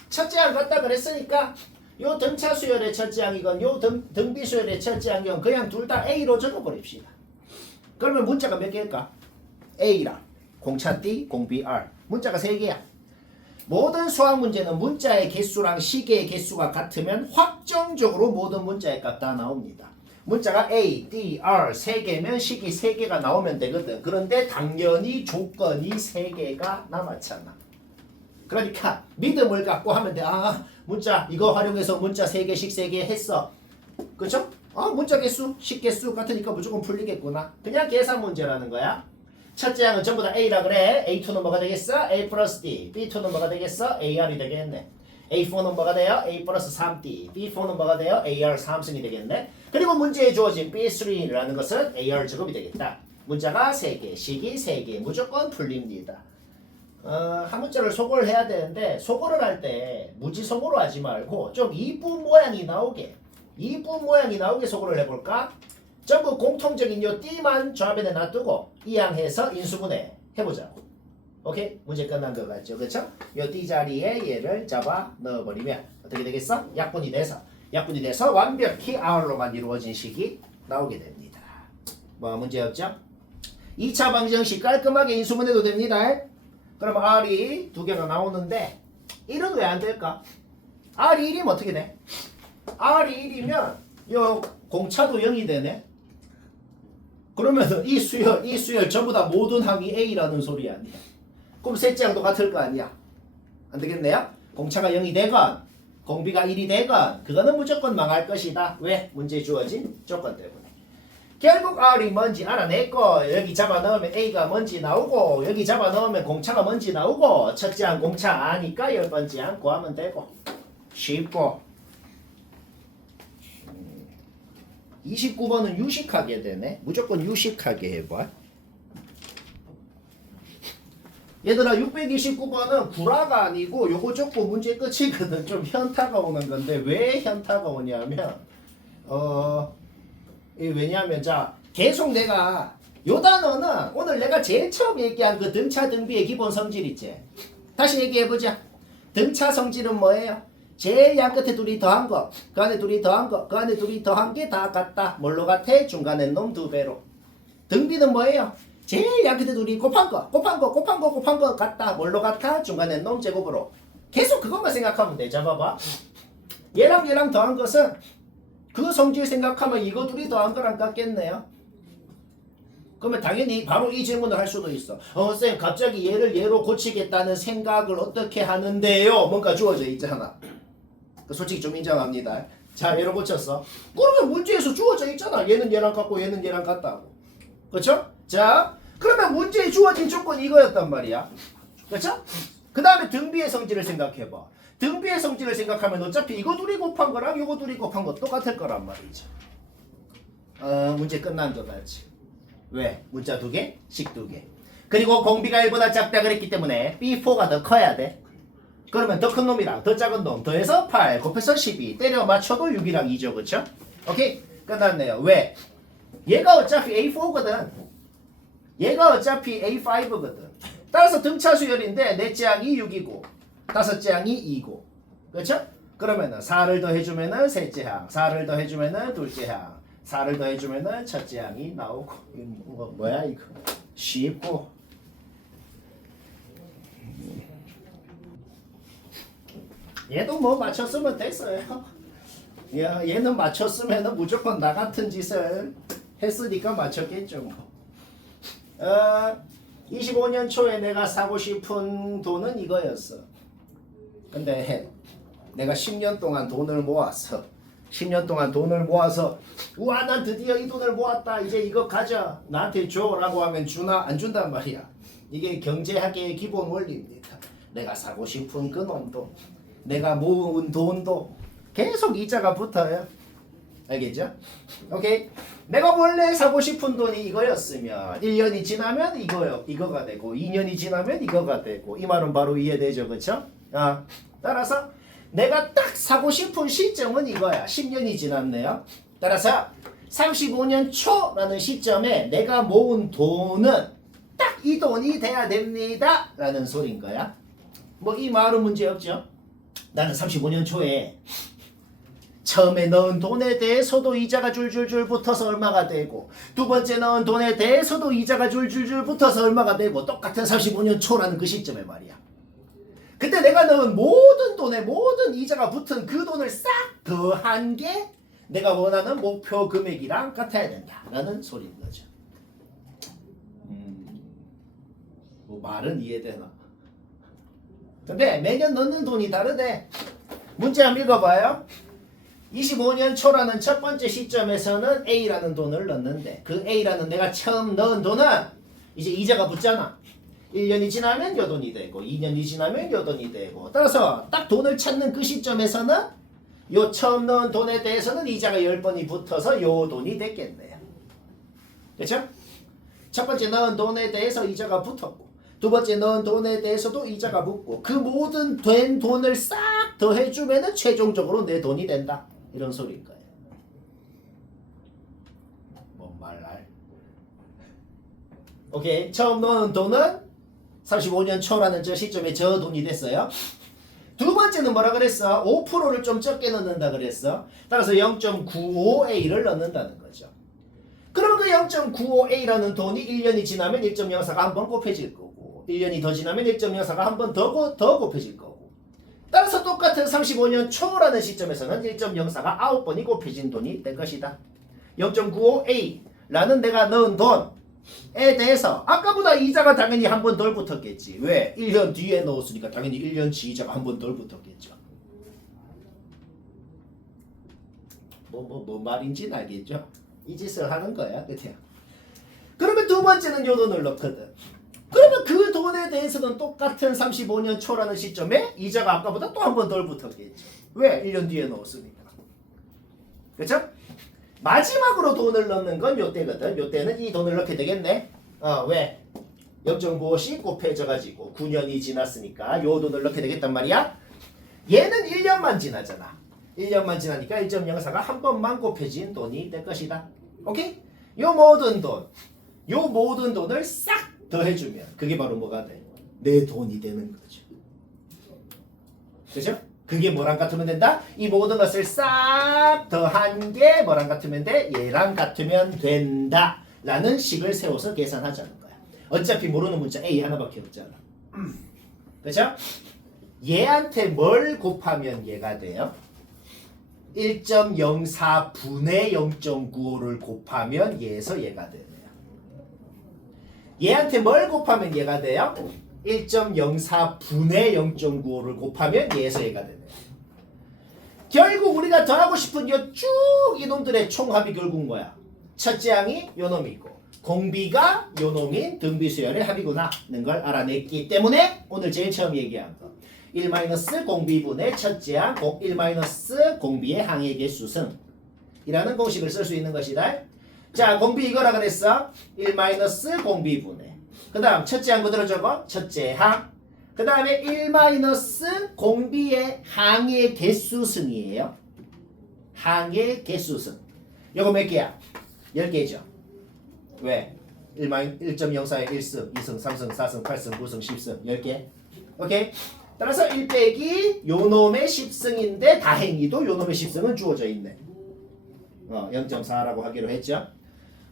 첫째 항 같다 그랬으니까 요 등차 수열의 첫째 항이건 요 등비 수열의 첫째 항이건 그냥 둘 다 A로 적어버립시다. 그러면 문자가 몇 개일까? A랑 공차 D, 공비 R. 문자가 3개야. 모든 수학 문제는 문자의 개수랑 시계의 개수가 같으면 확정적으로 모든 문자의 값 다 나옵니다. 문자가 A, D, R 3개면 식이 3개가 나오면 되거든. 그런데 당연히 조건이 3개가 남았잖아. 그러니까 믿음을 갖고 하면 돼. 문자 이거 활용해서 문자 3개씩 3개 했어. 그쵸? 문자 개수, 식 개수 같으니까 무조건 풀리겠구나. 그냥 계산 문제라는 거야. 첫째 항은 전부 다 A라 그래. A2는 뭐가 되겠어? A 플러스 D. B2는 뭐가 되겠어? AR이 되겠네. A4는 뭐가 돼요? A 플러스 3D. B4는 뭐가 돼요? AR 3승이 되겠네. 그리고 문제에 주어진 B3라는 것은 AR 제곱이 되겠다. 문자가 3개, 식이 3개. 무조건 풀립니다. 한 문자를 소거를 해야 되는데 소거를 할 때 무지성으로 하지 말고 좀 이쁜 모양이 나오게 소거를 해볼까? 전부 공통적인 요 D만 좌변에 놔두고 이항해서 인수분해 해보자고. 오케이? 문제 끝난 것 같죠? 그쵸? 요 D 자리에 얘를 잡아 넣어버리면 어떻게 되겠어? 약분이 돼서 완벽히 R로만 이루어진 식이 나오게 됩니다. 뭐 문제 없죠? 2차 방정식 깔끔하게 인수분해도 됩니다. 그럼 R이 2개가 나오는데 1은 왜 안 될까? R이 1이면 어떻게 돼? R이 1이면 요 공차도 0이 되네. 그러면 이 수열 전부 다 모든 항이 A라는 소리 아니야. 그럼 셋째 항도 같을 거 아니야. 안 되겠네요? 공차가 0이 되건 공비가 1이 되건 그거는 무조건 망할 것이다. 왜? 문제에 주어진 조건 때문에. 결국 R이 뭔지 알아냈고 여기 잡아넣으면 A가 뭔지 나오고 여기 잡아넣으면 공차가 뭔지 나오고 첫째 항 공차 아니까 열 번째 항 구하면 되고 쉽고 29번은 유식하게 되네. 무조건 유식하게 해봐. 얘들아 629번은 구라가 아니고 요거 적고 문제 끝이거든. 좀 현타가 오는 건데 왜 현타가 오냐면 왜냐면 자 계속 내가 요 단어는 오늘 내가 제일 처음 얘기한 그 등차 등비의 기본 성질 있지. 다시 얘기해보자. 등차 성질은 뭐예요? 제일 양 끝에 둘이 더한 거, 그 안에 둘이 더한 거, 그 안에 둘이 더한 게 다 같다. 뭘로 같아? 중간에 놈 2배로. 등비는 뭐예요? 제일 양 끝에 둘이 곱한 거, 곱한 거, 곱한 거, 곱한 거 같다. 뭘로 같아? 중간에 놈 제곱으로. 계속 그것만 생각하면 돼. 자 봐봐. 얘랑 더한 것은 그 성질 생각하면 이거 둘이 더한 거랑 같겠네요. 그러면 당연히 바로 이 질문을 할 수도 있어. 쌤 갑자기 얘를 얘로 고치겠다는 생각을 어떻게 하는데요? 뭔가 주어져 있잖아. 솔직히 좀 인정합니다. 자 얘로 고쳤어. 그러면 문제에서 주어져 있잖아. 얘는 얘랑 같고 얘는 얘랑 같다고. 그렇죠? 자 그러면 문제에 주어진 조건이 이거였단 말이야. 그렇죠? 그 다음에 등비의 성질을 생각해봐. 등비의 성질을 생각하면 어차피 이거 둘이 곱한 거랑 이거 둘이 곱한 거 똑같을 거란 말이죠. 문제 끝난 거 같지. 왜? 문자 2개, 식 2개. 그리고 공비가 1보다 작다 그랬기 때문에 B4가 더 커야 돼. 그러면 더 큰 놈이랑 더 작은 놈 더해서 8 곱해서 12 때려 맞춰도 6이랑 2죠. 그쵸? 오케이? 끝났네요. 왜? 얘가 어차피 A4거든. 얘가 어차피 A5거든. 따라서 등차 수열인데 넷째 항이 6이고 다섯째 항이 2고. 그렇죠? 그러면은 4를 더해주면은 셋째 항, 4를 더해주면은 둘째 항, 4를 더해주면은 첫째 항이 나오고. 뭐야 이거? 쉽고. 얘도 뭐 맞췄으면 됐어요. 야, 얘는 맞췄으면은 무조건 나 같은 짓을 했으니까 맞췄겠죠. 뭐. 25년 초에 내가 사고 싶은 돈은 이거였어. 근데 내가 10년 동안 돈을 모았어. 10년 동안 돈을 모아서 우와 난 드디어 이 돈을 모았다. 이제 이거 가져. 나한테 줘. 라고 하면 주나 안 준단 말이야. 이게 경제학의 기본 원리입니다. 내가 사고 싶은 그 놈도 내가 모은 돈도 계속 이자가 붙어요. 알겠죠? 오케이. 내가 원래 사고 싶은 돈이 이거였으면 1년이 지나면 이거가 되고 2년이 지나면 이거가 되고 이 말은 바로 이해되죠. 그쵸? 따라서 내가 딱 사고 싶은 시점은 이거야. 10년이 지났네요. 따라서 35년 초라는 시점에 내가 모은 돈은 딱 이 돈이 돼야 됩니다. 라는 소린 거야. 뭐 이 말은 문제 없죠. 나는 35년 초에 처음에 넣은 돈에 대해서도 이자가 줄줄줄 붙어서 얼마가 되고 두 번째 넣은 돈에 대해서도 이자가 줄줄줄 붙어서 얼마가 되고 똑같은 35년 초라는 그 시점에 말이야. 그때 내가 넣은 모든 돈에 모든 이자가 붙은 그 돈을 싹 더한 게 내가 원하는 목표 금액이랑 같아야 된다라는 소리인 거죠. 뭐 말은 이해되나? 근데 매년 넣는 돈이 다르대. 문제 한번 읽어봐요. 25년 초라는 첫 번째 시점에서는 A라는 돈을 넣는데 그 A라는 내가 처음 넣은 돈은 이제 이자가 붙잖아. 1년이 지나면 요 돈이 되고 2년이 지나면 요 돈이 되고 따라서 딱 돈을 찾는 그 시점에서는 요 처음 넣은 돈에 대해서는 이자가 10번이 붙어서 요 돈이 됐겠네요. 그렇죠? 첫 번째 넣은 돈에 대해서 이자가 붙었고 두 번째 넣은 돈에 대해서도 이자가 붙고 그 모든 된 돈을 싹 더해주면은 최종적으로 내 돈이 된다. 이런 소리인 거예요. 뭔 말할? 오케이. 처음 넣은 돈은 35년 초라는 저 시점에 저 돈이 됐어요. 두 번째는 뭐라 그랬어? 5%를 좀 적게 넣는다 그랬어. 따라서 0.95A를 넣는다는 거죠. 그러면 그 0.95A라는 돈이 1년이 지나면 1.04가 한 번 곱해질 거고 1년이 더 지나면 1.04가 한 번 더 곱해질 거고 따라서 똑같은 35년 초라는 시점에서는 1.04가 9번이 곱해진 돈이 될 것이다. 0.95A라는 내가 넣은 돈에 대해서 아까보다 이자가 당연히 한 번 덜 붙었겠지. 왜? 1년 뒤에 넣었으니까 당연히 1년치 이자가 한 번 덜 붙었겠죠. 뭐 말인지는 알겠죠? 이 짓을 하는 거야. 그냥. 그러면 두 번째는 요 돈을 넣거든. 그러면 그 돈에 대해서는 똑같은 35년 초라는 시점에 이자가 아까보다 또 한 번 덜 붙었겠죠. 왜? 1년 뒤에 넣었으니까. 그렇죠? 마지막으로 돈을 넣는 건 요때거든. 요때는 이 돈을 넣게 되겠네. 왜? 0.95씩 곱해져가지고 9년이 지났으니까 요 돈을 넣게 되겠단 말이야. 얘는 1년만 지나잖아. 1년만 지나니까 1.04가 한 번만 곱해진 돈이 될 것이다. 오케이? 요 모든 돈을 싹 더해주면 그게 바로 뭐가 돼? 내 돈이 되는 거죠. 그죠? 그게 뭐랑 같으면 된다? 이 모든 것을 싹 더한 게 뭐랑 같으면 돼? 얘랑 같으면 된다 라는 식을 세워서 계산하자는 거야. 어차피 모르는 문자 A 하나밖에 없잖아. 그죠? 얘한테 뭘 곱하면 얘가 돼요? 1.04분의 0.95를 곱하면 얘에서 얘가 되네요. 얘한테 뭘 곱하면 얘가 돼요? 1.04분의 0.95를 곱하면 얘에서 얘가 되네요. 결국 우리가 더하고 싶은 요 쭉 이놈들의 총합이 결국 뭐야? 첫째 항이 요 놈이고 공비가 요 놈인 등비수열의 합이구나 는 걸 알아냈기 때문에 오늘 제일 처음 얘기한 거 1- 공비분의 첫째 항 1- 공비의 항의 개수승 이라는 공식을 쓸 수 있는 것이다. 자, 공비 이거라 그랬어. 1- 공비분의 그 다음 첫째 항 그대로 적어. 첫째 항 그 다음에 1- 공비의 항의 개수승이에요. 항의 개수승 요거 몇 개야? 10개죠. 왜? 1.04의 1승, 2승, 3승, 4승, 8승, 9승, 10승 10개. 오케이? 따라서 1 빼기 요놈의 10승인데 다행히도 요놈의 10승은 주어져 있네. 0.4라고 하기로 했죠.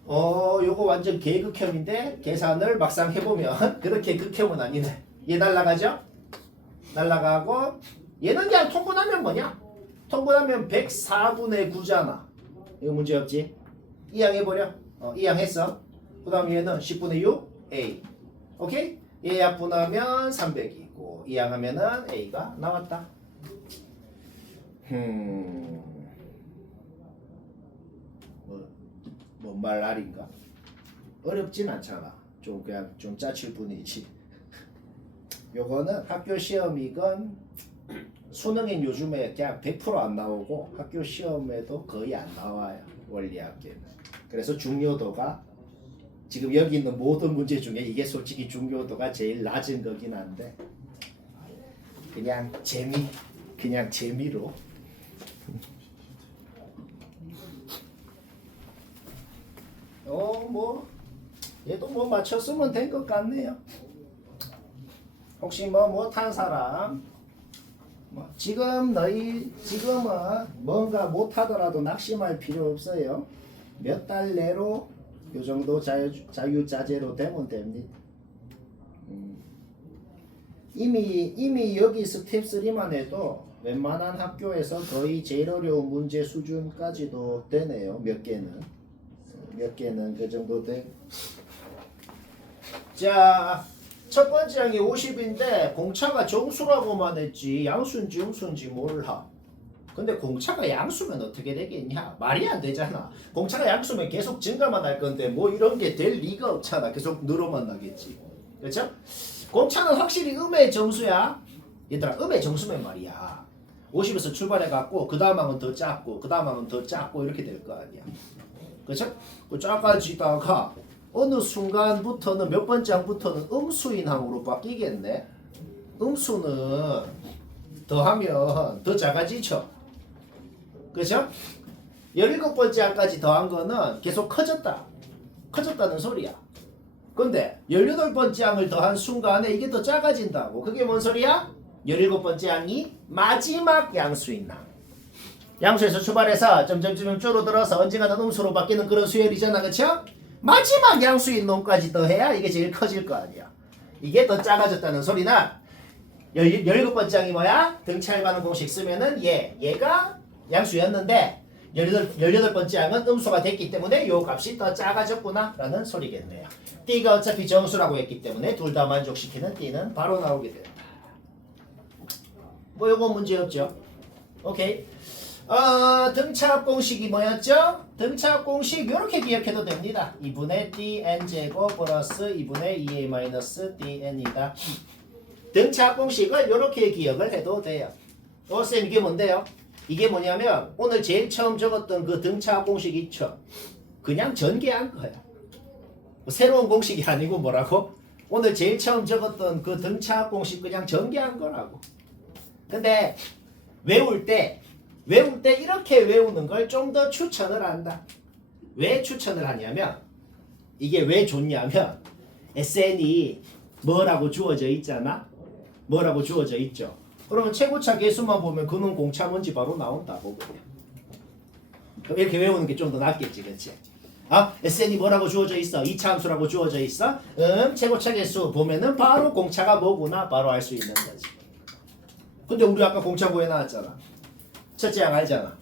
요거 완전 개극혐인데 계산을 막상 해보면 그렇게 극혐은 아니네. 얘 날라가죠? 날라가고 얘는 그냥 통분하면 뭐냐? 통분하면 104분의 9잖아. 이거 문제 없지? 이항해버려. 이항했어. 그 다음 얘는 10분의 6 A. 오케이? 얘 약분하면 300이고 이항하면은 A가 나왔다. 뭔 말 알인가? 어렵진 않잖아. 좀 그냥 좀 짜칠 뿐이지. 요거는 학교 시험이건 수능엔 요즘에 그냥 100% 안 나오고 학교 시험에도 거의 안 나와요. 원리학계는. 그래서 중요도가 지금 여기 있는 모든 문제 중에 이게 솔직히 중요도가 제일 낮은 거긴 한데 그냥 재미로 얘도 뭐 맞췄으면 된 것 같네요. 혹시 뭐 못한 사람 지금은 뭔가 못하더라도 낙심할 필요 없어요. 몇 달 내로 요 정도 자유자재로 되면 됩니다. 이미 여기 스텝 3만 해도 웬만한 학교에서 거의 제일 어려운 문제 수준까지도 되네요. 몇 개는 그 정도 돼. 자, 첫 번째 항이 50인데 공차가 정수라고만 했지 양수인지 음수인지 몰라. 근데 공차가 양수면 어떻게 되겠냐? 말이 안 되잖아. 공차가 양수면 계속 증가만 할 건데 뭐 이런 게 될 리가 없잖아. 계속 늘어만 나겠지. 그렇죠? 공차는 확실히 음의 정수야. 얘들아, 음의 정수면 말이야. 50에서 출발해갖고 그 다음 항은 더 작고 그 다음 항은 더 작고 이렇게 될 거 아니야. 그렇죠? 그 작아지다가 어느 순간부터는 몇 번째 항부터는 음수인 항으로 바뀌겠네. 음수는 더하면 더 작아지죠. 그렇죠? 17번째 항까지 더한 거는 계속 커졌다는 소리야. 근데 18번째 항을 더한 순간에 이게 더 작아진다고. 그게 뭔 소리야? 17번째 항이 마지막 양수인 항. 양수에서 출발해서 점점 줄어들어서 언젠가는 음수로 바뀌는 그런 수열이잖아. 그쵸? 마지막 양수인 놈까지 더해야 이게 제일 커질 거 아니야. 이게 더 작아졌다는 소리나 17번째 항이 뭐야? 등차에 관한 공식 쓰면은 얘가 양수였는데 18번째 항은 음수가 됐기 때문에 요 값이 더 작아졌구나 라는 소리겠네요. D가 어차피 정수라고 했기 때문에 둘 다 만족시키는 D는 바로 나오게 된다. 뭐 요거 문제 없죠? 오케이. 등차합 공식이 뭐였죠? 등차합 공식 이렇게 기억해도 됩니다. 2분의 dn제곱 플러스 2분의 2a 마이너스 dn이다. 등차합 공식을 이렇게 기억을 해도 돼요. 쌤 이게 뭔데요? 이게 뭐냐면 오늘 제일 처음 적었던 그 등차합 공식 있죠? 그냥 전개한 거야. 새로운 공식이 아니고 뭐라고? 오늘 제일 처음 적었던 그 등차합 공식 그냥 전개한 거라고. 근데 외울 때 이렇게 외우는 걸 좀 더 추천을 한다. 왜 추천을 하냐면 이게 왜 좋냐면 SN이 뭐라고 주어져 있잖아. 뭐라고 주어져 있죠. 그러면 최고차 개수만 보면 그놈 공차 뭔지 바로 나온다고 그냥. 이렇게 외우는 게 좀 더 낫겠지, 그렇지? SN이 뭐라고 주어져 있어? 2차 함수라고 주어져 있어? 최고차 개수 보면은 바로 공차가 뭐구나 바로 알 수 있는 거지. 근데 우리 아까 공차 구해 나왔잖아. 첫째 항 알잖아.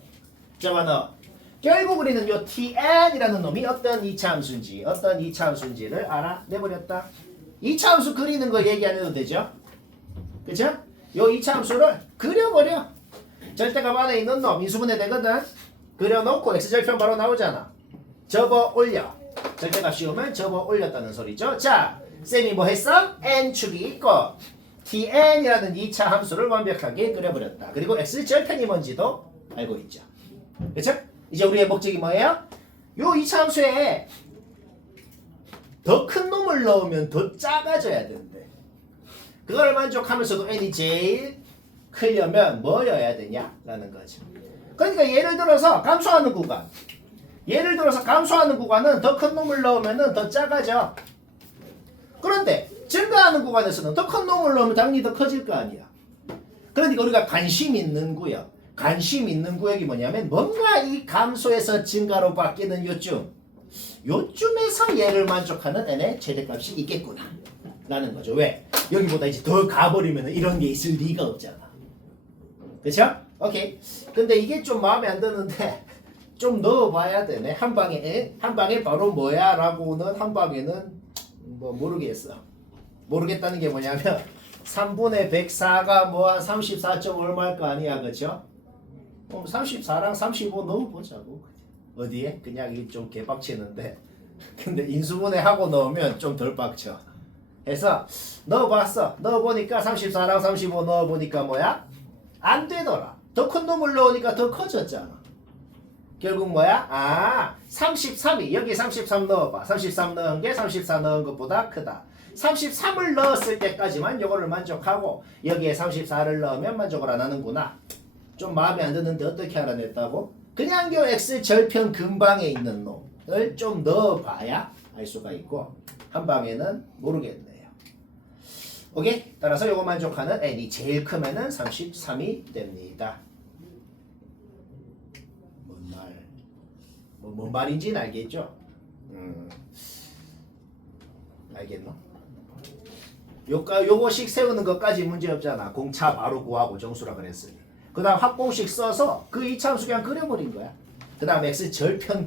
잠깐만 너. 결국 우리는 요 tn이라는 놈이 어떤 2차 함수인지를 알아내버렸다. 2차 함수 그리는 거 얘기 안 해도 되죠? 그쵸? 요 2차 함수를 그려버려. 절대값 안에 있는 놈 인수분해 되거든. 그려놓고 x절편 바로 나오잖아. 접어 올려. 절대값 씌우면 접어 올렸다는 소리죠. 자, 쌤이 뭐 했어? n축이 있고 tn이라는 2차 함수를 완벽하게 그려버렸다. 그리고 x절편이 뭔지도 알고 있죠. 그쵸? 이제 우리의 목적이 뭐예요? 요 2차 함수에 더 큰 놈을 넣으면 더 작아져야 된대. 그걸 만족하면서도 n이 제일 크려면 뭐여야 되냐라는 거죠. 그러니까 예를 들어서 감소하는 구간은 더 큰 놈을 넣으면 더 작아져. 그런데 증가하는 구간에서는 더 큰 놈을 넣으면 당연히 더 커질 거 아니야. 그러니까 우리가 관심 있는 구역이 뭐냐면 뭔가 이 감소에서 증가로 바뀌는 요쯤에서 얘를 만족하는 n의 최대값이 있겠구나 라는 거죠. 왜? 여기보다 이제 더 가버리면 이런 게 있을 리가 없잖아. 그쵸? 오케이. 근데 이게 좀 마음에 안 드는데 좀 넣어봐야 되네. 한 방에 바로 뭐야 라고는 한 방에는 뭐 모르겠다는 게 뭐냐면 3분의 104가 뭐 한 34점 얼마일 거 아니야, 그쵸? 34랑 35 넣어보자고. 어디에? 그냥 이게 좀 개빡치는데 근데 인수분해 하고 넣으면 좀 덜 빡쳐. 해서 넣어봤어. 넣어보니까 34랑 35 넣어보니까 뭐야? 안 되더라. 더 큰 놈을 넣으니까 더 커졌잖아. 결국 뭐야? 33이 여기 33 넣어봐. 33 넣은 게 34 넣은 것보다 크다. 33을 넣었을 때까지만 요거를 만족하고 여기에 34를 넣으면 만족을 안 하는구나. 좀 마음에 안 드는데 어떻게 알아냈다고? 그냥 요 x 절편 근방에 있는 놈을 좀 넣어봐야 알 수가 있고 한 방에는 모르겠네요. 오케이? 따라서 요거 만족하는 n이 제일 크면은 33이 됩니다. 뭔 말인지는 알겠죠? 알겠노? 요거식 세우는 것까지 문제 없잖아. 공차 바로 구하고 정수라 그랬으니. 그 다음 합공식 써서 그 2차 함수 그냥 그려버린 거야. 그 다음 x 절편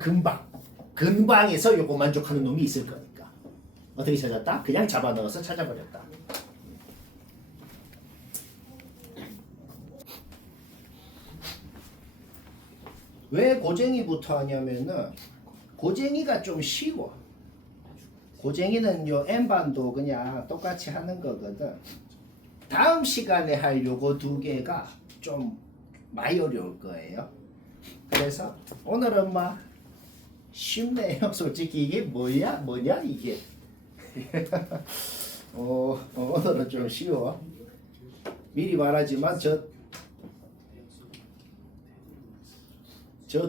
근방에서 요거 만족하는 놈이 있을 거니까. 어떻게 찾았다? 그냥 잡아넣어서 찾아버렸다. 왜 고쟁이부터 하냐면은 고쟁이가 좀 쉬워. 고쟁이는 요 n반도 그냥 똑같이 하는 거거든. 다음 시간에 할 요거 두 개가 좀 많이 어려울 거예요. 그래서 오늘은 막 쉽네요. 솔직히 이게 뭐냐 이게. 오늘은 좀 쉬워. 미리 말하지만 저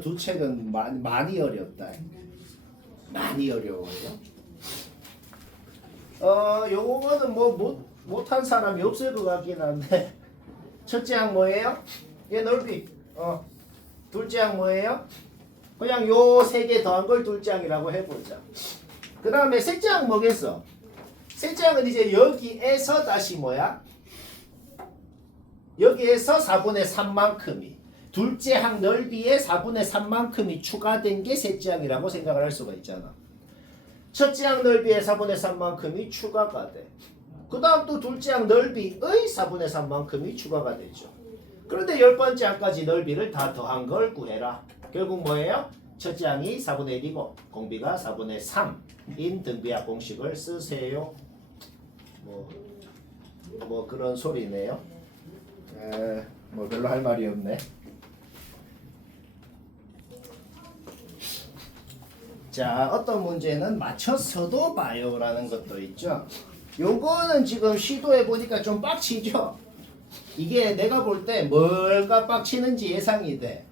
두 책은 많이 어렵다. 많이 어려워요. 요거는 뭐 못한 사람이 없을 것 같긴 한데 첫째 항 뭐예요? 얘 넓이. 둘째 항 뭐예요? 그냥 요 세 개 더한 걸 둘째 항이라고 해보자. 그 다음에 셋째 항 뭐겠어? 셋째 항은 이제 여기에서 다시 뭐야? 여기에서 4분의 3만큼이 둘째 항 넓이에 4분의 3만큼이 추가된 게 셋째 항이라고 생각을 할 수가 있잖아. 첫째 항 넓이에 4분의 3만큼이 추가가 돼. 그 다음 또 둘째 항 넓이의 4분의 3만큼이 추가가 되죠. 그런데 열 번째 항까지 넓이를 다 더한 걸 구해라. 결국 뭐예요? 첫째 항이 4분의 1이고 공비가 4분의 3인 등비합 공식을 쓰세요. 뭐 그런 소리네요. 뭐 별로 할 말이 없네. 자, 어떤 문제는 맞춰서도 봐요라는 것도 있죠. 요거는 지금 시도해 보니까 좀 빡치죠. 이게 내가 볼 때 뭘까 빡치는지 예상이 돼.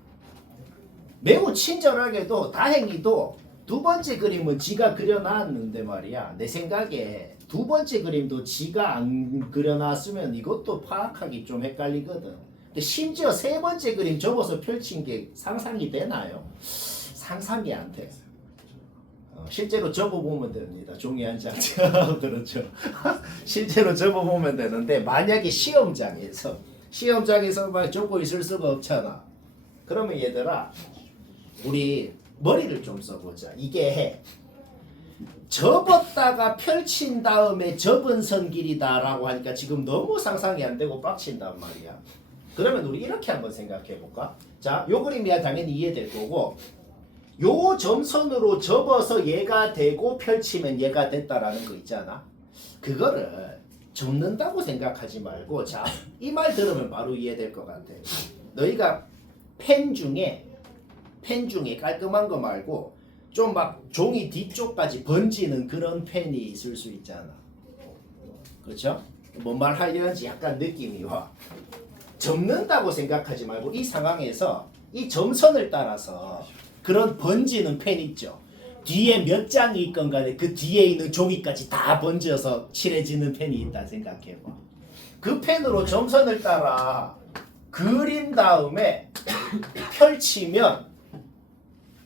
매우 친절하게도 다행히도 두 번째 그림은 지가 그려놨는데 말이야. 내 생각에 두 번째 그림도 지가 안 그려놨으면 이것도 파악하기 좀 헷갈리거든. 근데 심지어 세 번째 그림 접어서 펼친 게 상상이 되나요? 상상이 안 돼. 실제로 접어보면 됩니다. 종이 한 장. 그렇죠. 실제로 접어보면 되는데 만약에 시험장에서 막 접고 있을 수가 없잖아. 그러면 얘들아 우리 머리를 좀 써보자. 이게 접었다가 펼친 다음에 접은 선 길이다라고 하니까 지금 너무 상상이 안 되고 빡친단 말이야. 그러면 우리 이렇게 한번 생각해 볼까? 자, 요 그림이야 당연히 이해될 거고 요 점선으로 접어서 얘가 되고 펼치면 얘가 됐다라는 거 있잖아. 그거를 접는다고 생각하지 말고 자, 이 말 들으면 바로 이해될 것 같아. 너희가 펜 중에 깔끔한 거 말고 좀 막 종이 뒤쪽까지 번지는 그런 펜이 있을 수 있잖아. 그렇죠? 뭔 말 하려는지 약간 느낌이 와. 접는다고 생각하지 말고 이 상황에서 이 점선을 따라서 그런 번지는 펜 있죠. 뒤에 몇 장이 있건 간에 그 뒤에 있는 종이까지 다 번져서 칠해지는 펜이 있다 생각해봐. 그 펜으로 점선을 따라 그린 다음에 펼치면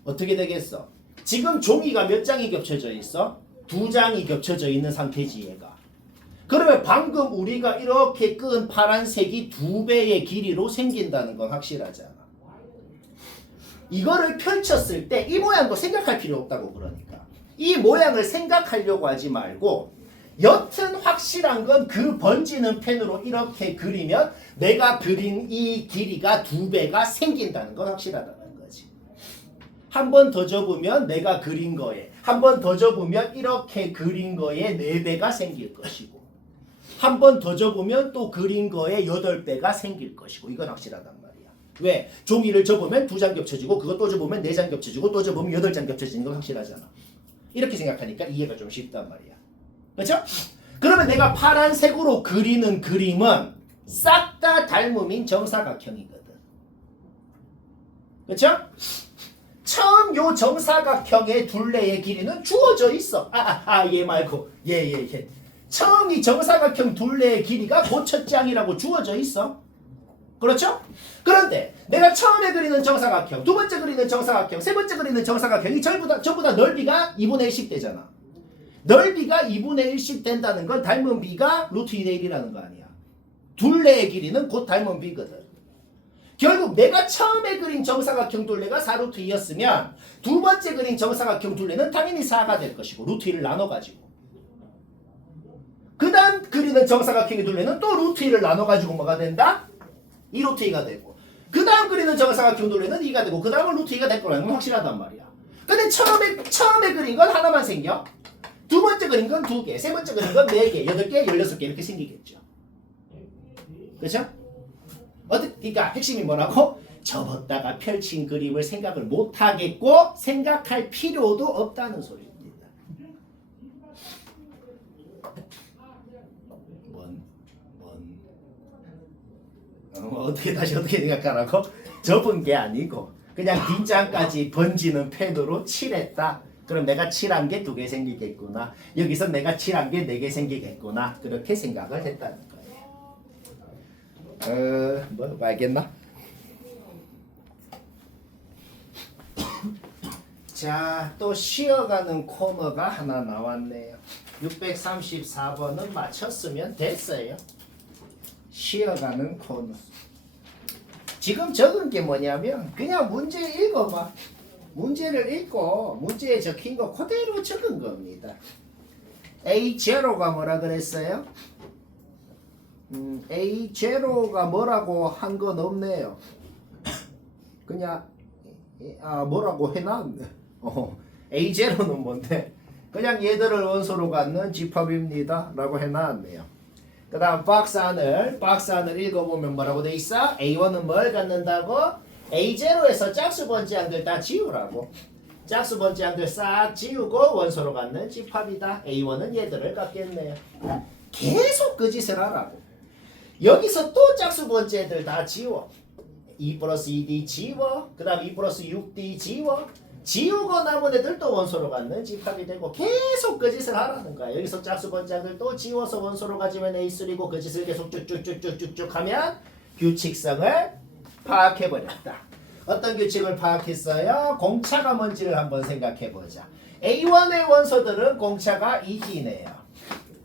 어떻게 되겠어? 지금 종이가 몇 장이 겹쳐져 있어? 2장이 겹쳐져 있는 상태지 얘가. 그러면 방금 우리가 이렇게 끈 파란색이 2배의 길이로 생긴다는 건 확실하잖아. 이거를 펼쳤을 때 이 모양도 생각할 필요 없다고. 그러니까 이 모양을 생각하려고 하지 말고 여튼 확실한 건 그 번지는 펜으로 이렇게 그리면 내가 그린 이 길이가 2배가 생긴다는 건 확실하다는 거지. 한 번 더 접으면 내가 그린 거에 한 번 더 접으면 이렇게 그린 거에 4배가 생길 것이고 한 번 더 접으면 또 그린 거에 8배가 생길 것이고 이건 확실하단 말이야. 왜? 종이를 접으면 2장 겹쳐지고 그거 또 접으면 4장 겹쳐지고 또 접으면 8장 겹쳐지는 건 확실하잖아. 이렇게 생각하니까 이해가 좀 쉽단 말이야. 그렇죠? 그러면 내가 파란색으로 그리는 그림은 싹 다 닮음인 정사각형이거든. 그렇죠? 처음 요 정사각형의 둘레의 길이는 주어져 있어. 얘 말고 얘. 처음 이 정사각형 둘레의 길이가 그 첫째 항이라고 주어져 있어. 그렇죠? 그런데 내가 처음에 그리는 정사각형, 두 번째 그리는 정사각형, 세 번째 그리는 정사각형이 전부 다 넓이가 2분의 1씩 되잖아. 넓이가 2분의 1씩 된다는 건 닮은 비가 루트 2의 1이라는 거 아니야. 둘레의 길이는 곧 닮은 비거든. 결국 내가 처음에 그린 정사각형 둘레가 4루트 2였으면 두 번째 그린 정사각형 둘레는 당연히 4가 될 것이고 루트 2를 나눠가지고 그 다음 그리는 정사각형의 둘레는 또 루트 2를 나눠가지고 뭐가 된다? 2루트 2가 되고 그 다음 그리는 정사각형 둘레는 2가 되고 그 다음은 루트 2가 될 거라는 건 확실하단 말이야. 근데 처음에 그린 건 하나만 생겨. 두 번째 그린 건 2개, 세 번째 그린 건 4개, 8개, 16개 이렇게 생기겠죠. 그렇죠? 그러니까 핵심이 뭐라고? 접었다가 펼친 그림을 생각을 못하겠고 생각할 필요도 없다는 소리입니다. 어떻게 생각하라고? 접은 게 아니고 그냥 뒷장까지 번지는 펜으로 칠했다. 그럼 내가 칠한 게 2개 생기겠구나. 여기서 내가 칠한 게 4개 생기겠구나. 그렇게 생각을 했다는 거예요. 뭐 알겠나? 자, 또 쉬어가는 코너가 하나 나왔네요. 634번은 맞췄으면 됐어요. 쉬어가는 코너. 지금 적은 게 뭐냐면 그냥 문제 읽어봐. 문제를 읽고 문제에 적힌 거 그대로 적은 겁니다. A0가 뭐라 그랬어요? A0가 뭐라고 한 건 없네요. 그냥 뭐라고 해놨네. A0는 뭔데? 그냥 얘들을 원소로 갖는 집합입니다 라고 해놨네요. 그 다음 박스 안을 읽어보면 뭐라고 돼 있어? A1은 뭘 갖는다고? A0에서 짝수 번지항들 다 지우라고. 짝수 번지항들 싹 지우고 원소로 갖는 집합이다. A1은 얘들을 갖겠네요. 계속 그 짓을 하라고. 여기서 또 짝수 번지 애들 다 지워. 2 플러스 2D 지워. 그 다음 2 플러스 6D 지워. 지우고 남은 애들 또 원소로 갖는 집합이 되고 계속 그 짓을 하라는 거야. 여기서 짝수 번지항들 또 지워서 원소로 가지면 A3고 그 짓을 계속 쭉쭉쭉쭉쭉 하면 규칙성을 파악해버렸다. 어떤 규칙을 파악했어요? 공차가 뭔지를 한번 생각해보자. A1의 원소들은 공차가 2D네요.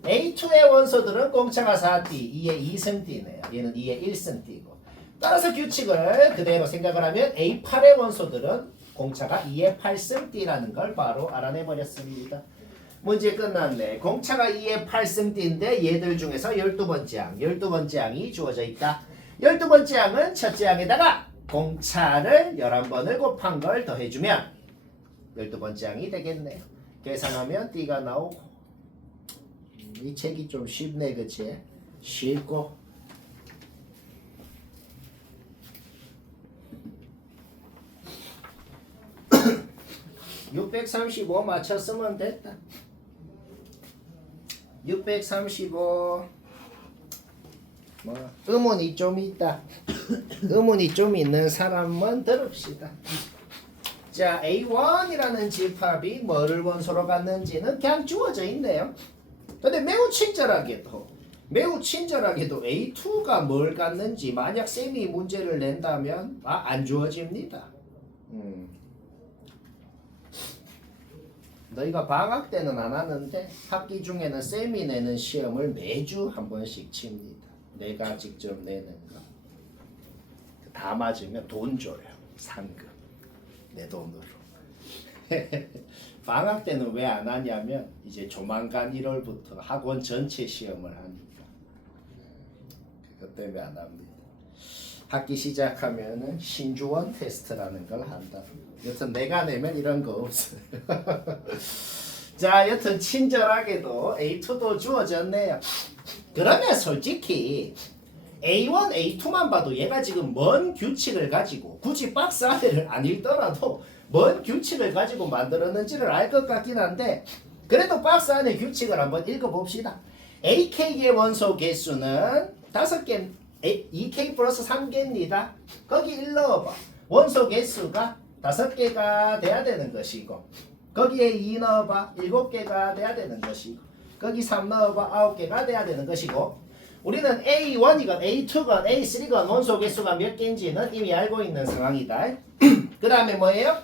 A2의 원소들은 공차가 4D, 2의 2승D네요. 얘는 2의 1승D고. 따라서 규칙을 그대로 생각을 하면 A8의 원소들은 공차가 2의 8승D라는 걸 바로 알아내버렸습니다. 문제 끝났네. 공차가 2의 8승D인데 얘들 중에서 12번째 항, 12번째 항이 주어져 있다. 12번째 항은 첫째 항에다가 공차를 11번을 곱한 걸 더해주면 12번째 항이 되겠네요. 계산하면 D가 나오고. 이 책이 좀 쉽네, 그치? 쉽고. (635) 맞췄으면 됐다. 635 뭐 의문이 좀 있다. 의문이 좀 있는 사람만 들읍시다. 자, A1이라는 집합이 뭐를 원소로 갖는지는 그냥 주어져 있네요. 근데 매우 친절하게도 A2가 뭘 갖는지 만약 쌤이 문제를 낸다면 안 주어집니다. 너희가 방학 때는 안 하는데 학기 중에는 쌤이 내는 시험을 매주 한 번씩 칩니다. 내가 직접 내는 거. 다 맞으면 돈 줘요. 상금. 내 돈으로. 방학 때는 왜 안 하냐면 이제 조만간 1월부터 학원 전체 시험을 하니까. 그것 때문에 안 합니다. 학기 시작하면은 신주원 테스트라는 걸 한다. 여튼 내가 내면 이런 거 없어요. 자, 여튼 친절하게도 A2도 주어졌네요. 그러면 솔직히 A1, A2만 봐도 얘가 지금 뭔 규칙을 가지고 굳이 박스 안에를 안 읽더라도 뭔 규칙을 가지고 만들었는지를 알 것 같긴 한데 그래도 박스 안에 규칙을 한번 읽어봅시다. AK의 원소 개수는 5개, 2K 플러스 3개입니다. 거기 1 넣어봐. 원소 개수가 5개가 돼야 되는 것이고 거기에 2 넣어봐. 7개가 돼야 되는 것이고 거기 3 넣어봐. 9개가 돼야 되는 것이고 우리는 A1이건 A2건 A3건 원소 개수가 몇 개인지는 이미 알고 있는 상황이다. 그 다음에 뭐예요?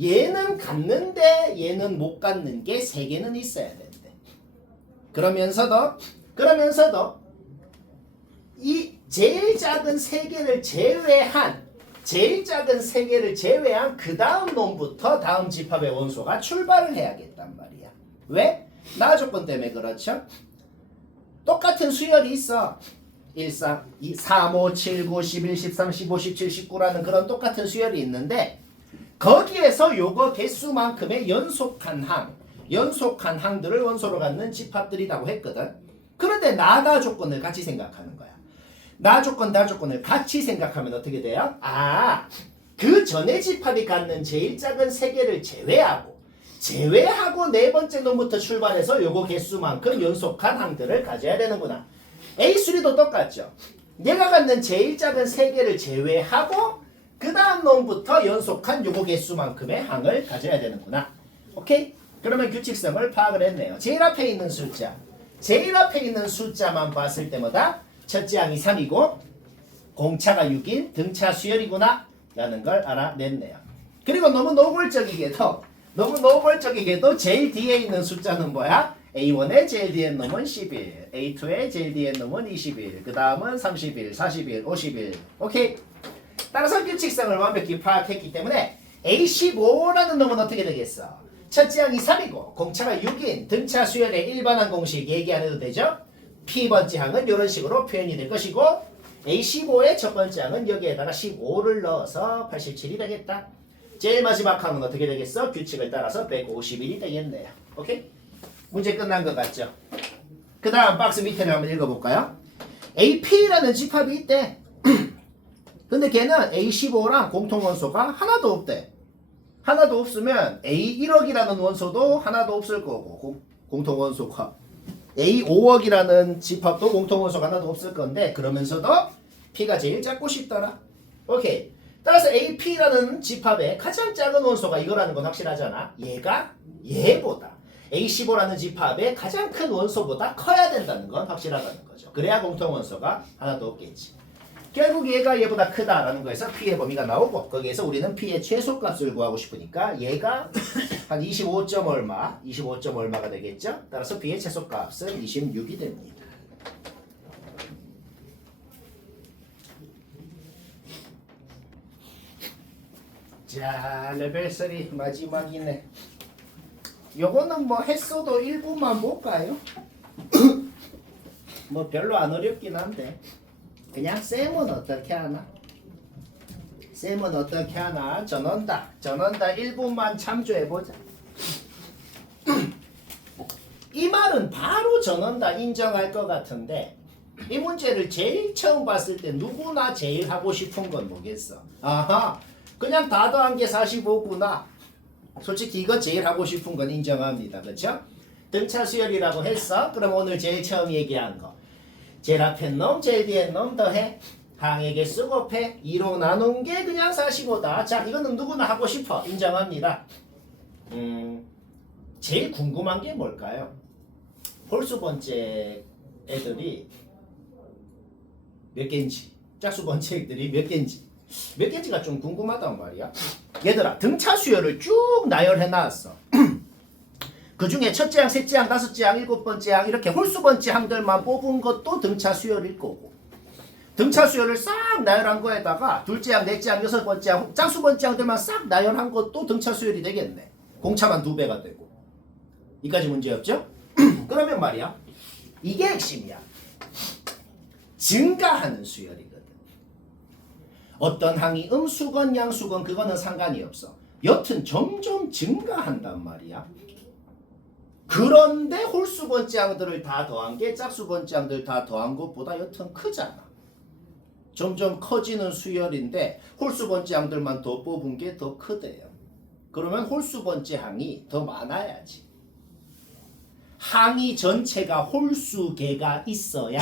얘는 갖는데 얘는 못 갖는 게 3개는 있어야 된대. 그러면서도 이 제일 작은 3개를 제외한 그 다음 놈부터 다음 집합의 원소가 출발을 해야겠단 말이야. 왜? 나 조건 때문에 그렇죠? 똑같은 수열이 있어. 1, 3, 2, 3, 5, 7, 9, 11, 13, 15, 17, 19라는 그런 똑같은 수열이 있는데 거기에서 요거 개수만큼의 연속한 항들을 원소로 갖는 집합들이라고 했거든. 그런데 나다 조건을 같이 생각하는 거야. 나 조건, 다 조건을 같이 생각하면 어떻게 돼요? 그 전에 집합이 갖는 제일 작은 3개를 제외하고 네 번째 놈부터 출발해서 요거 개수만큼 연속한 항들을 가져야 되는구나. A3도 똑같죠. 얘가 갖는 제일 작은 3개를 제외하고 그 다음 놈부터 연속한 요거 개수만큼의 항을 가져야 되는구나. 오케이? 그러면 규칙성을 파악을 했네요. 제일 앞에 있는 숫자만 봤을 때마다 첫째 항이 3이고 공차가 6인 등차 수열이구나 라는 걸 알아냈네요. 그리고 너무 노골적이게도 제일 뒤에 있는 숫자는 뭐야? A1의 제일 뒤에 놈은 10일, A2의 제일 뒤에 놈은 20일, 그 다음은 30일, 40일, 50일. 오케이? 따라서 규칙성을 완벽히 파악했기 때문에 A15라는 놈은 어떻게 되겠어? 첫째 항이 3이고 공차가 6인 등차 수열의 일반항 공식 얘기 안 해도 되죠? P번째 항은 이런 식으로 표현이 될 것이고 A15의 첫 번째 항은 여기에다가 15를 넣어서 87이 되겠다. 제일 마지막 항은 어떻게 되겠어? 규칙을 따라서 151이 되겠네요. 오케이? 문제 끝난 것 같죠? 그 다음 박스 밑에를 한번 읽어볼까요? AP라는 집합이 있대. 근데 걔는 A15랑 공통원소가 하나도 없대. 하나도 없으면 A1억이라는 원소도 하나도 없을 거고 공통원소가 A5억이라는 집합도 공통원소가 하나도 없을 건데 그러면서도 P가 제일 작고 싶더라. 오케이. 따라서 AP라는 집합의 가장 작은 원소가 이거라는 건 확실하잖아. 얘가 얘보다 A15라는 집합의 가장 큰 원소보다 커야 된다는 건 확실하다는 거죠. 그래야 공통원소가 하나도 없겠지. 결국 얘가 얘보다 크다라는 거에서 P의 범위가 나오고 거기에서 우리는 P의 최소값을 구하고 싶으니까 얘가 한 25점 얼마, 25점 얼마가 되겠죠? 따라서 P의 최소값은 26이 됩니다. 자, 레벨 3 마지막이네. 요거는 뭐 했어도 1분만 볼까요? 뭐 별로 안 어렵긴 한데 그냥 쌤은 어떻게 하나? 쌤은 어떻게 하나? 전원다 1분만 참조해보자. 이 말은 바로 전원다 인정할 것 같은데 이 문제를 제일 처음 봤을 때 누구나 제일 하고 싶은 건 뭐겠어? 아하, 그냥 다 더한 게 45구나. 솔직히 이거 제일 하고 싶은 건 인정합니다. 그렇죠? 등차 수열이라고 했어? 그럼 오늘 제일 처음 얘기한 거 제일 앞에 놈, 제일 뒤에 놈 더해 항에게 쓰고 곱해 2로 나눈 게 그냥 45다. 자, 이거는 누구나 하고 싶어. 인정합니다. 제일 궁금한 게 뭘까요? 홀수 번째 애들이 몇 개인지, 짝수 번째 애들이 몇 개인지, 몇 개인지가 좀 궁금하단 말이야. 얘들아, 등차 수열을 쭉 나열해 놨어. 그 중에 첫째 항, 셋째 항, 다섯째 항, 일곱 번째 항 이렇게 홀수 번째 항들만 뽑은 것도 등차 수열일 거고 등차 수열을 싹 나열한 거에다가 둘째 항, 넷째 항, 여섯 번째 항, 짝수 번째 항들만 싹 나열한 것도 등차 수열이 되겠네. 공차만 2배가 되고. 이까지 문제 없죠? 그러면 말이야. 이게 핵심이야. 증가하는 수열이거든. 어떤 항이 음수건 양수건 그거는 상관이 없어. 여튼 점점 증가한단 말이야. 그런데 홀수 번째 항들을 다 더한 게 짝수 번째 항들 다 더한 것보다 여튼 크잖아. 점점 커지는 수열인데 홀수 번째 항들만 더 뽑은 게 더 크대요. 그러면 홀수 번째 항이 더 많아야지. 항이 전체가 홀수개가 있어야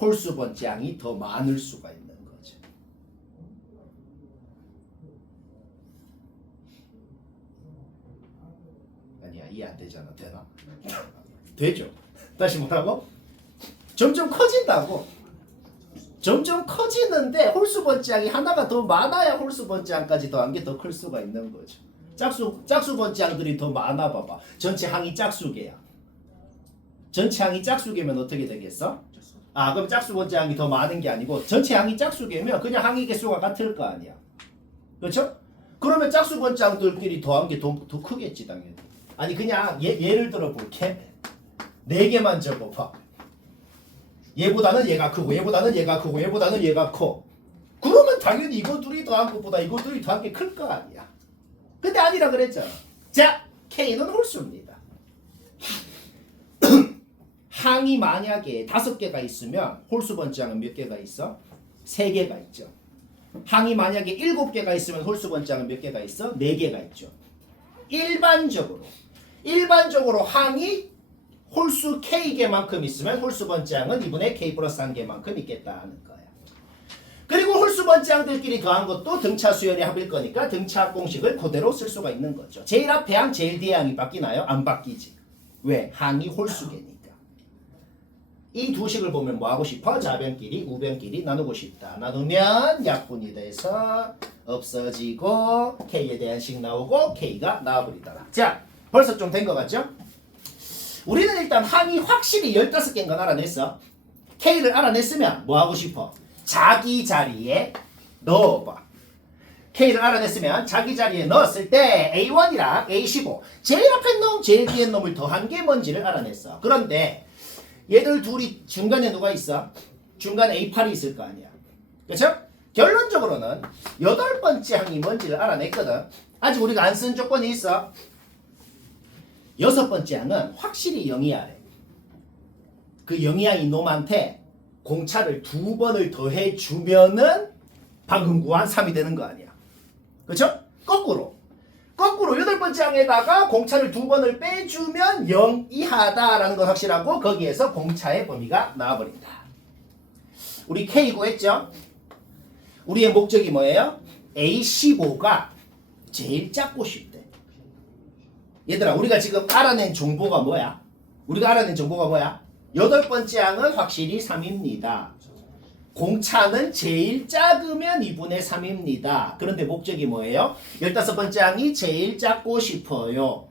홀수 번째 항이 더 많을 수가 있는 거죠. 아니야, 이해 안 되잖아. 되나? 되죠. 다시 뭐라고? 점점 커진다고. 점점 커지는데 홀수 번째 항이 하나가 더 많아야 홀수 번째 항까지 더한 게 더 클 수가 있는 거죠. 짝수 번째 항들이 더 많아 봐봐. 전체 항이 짝수개야. 전체 항이 짝수개면 어떻게 되겠어? 아, 그럼 짝수 번째 항이 더 많은 게 아니고 전체 항이 짝수개면 그냥 항의 개수가 같을 거 아니야. 그렇죠? 그러면 짝수 번째 항들끼리 더한 게 더 크겠지 당연히. 아니 그냥 예를 들어 볼게. 4개만 적어봐. 얘보다는 얘가 크고 얘보다는 얘가 크고 얘보다는 얘가 커. 그러면 당연히 이거 둘이 더한 것보다 이거 둘이 더한 게 클 거 아니야. 근데 아니라 그랬잖아. 자, K는 홀수입니다. 항이 만약에 5개가 있으면 홀수 번째 항은 몇 개가 있어? 3개가 있죠. 항이 만약에 7개가 있으면 홀수 번째 항은 몇 개가 있어? 4개가 있죠. 일반적으로 항이 홀수 K개만큼 있으면 홀수 번째 항은 2분의 K 플러스 1개만큼 있겠다 하는 거야. 그리고 홀수 번째 항들끼리 더한 것도 등차 수열의 합일 거니까 등차 공식을 그대로 쓸 수가 있는 거죠. 제일 앞에 항, 제일 뒤에 항이 바뀌나요? 안 바뀌지. 왜? 항이 홀수개니까. 이 두 식을 보면 뭐 하고 싶어? 좌변끼리, 우변끼리 나누고 싶다. 나누면 약분이 돼서 없어지고 K에 대한 식 나오고 K가 나와버리더라. 자, 벌써 좀 된 것 같죠? 우리는 일단 항이 확실히 15개인 건 알아냈어. K를 알아냈으면 뭐 하고 싶어? 자기 자리에 넣어봐. K를 알아냈으면 자기 자리에 넣었을 때 A1이랑 A15 제일 앞에 놈 제일 뒤에 놈을 더한 게 뭔지를 알아냈어. 그런데 얘들 둘이 중간에 누가 있어? 중간에 A8이 있을 거 아니야. 그렇죠? 결론적으로는 8번째 항이 뭔지를 알아냈거든. 아직 우리가 안 쓴 조건이 있어. 6번째 항은 확실히 0이야래. 그 0이야 이놈한테 공차를 2번을 더해주면은 방금 구한 3이 되는 거 아니야. 그렇죠? 거꾸로 8번째 항에다가 공차를 2번을 빼주면 0 이하다라는 건 확실하고 거기에서 공차의 범위가 나와버린다. 우리 K 구했죠? 우리의 목적이 뭐예요? A15가 제일 작고 싶대. 얘들아 우리가 지금 알아낸 정보가 뭐야? 8번째 항은 확실히 3입니다. 공차는 제일 작으면 2분의 3입니다. 그런데 목적이 뭐예요? 15번째 항이 제일 작고 싶어요.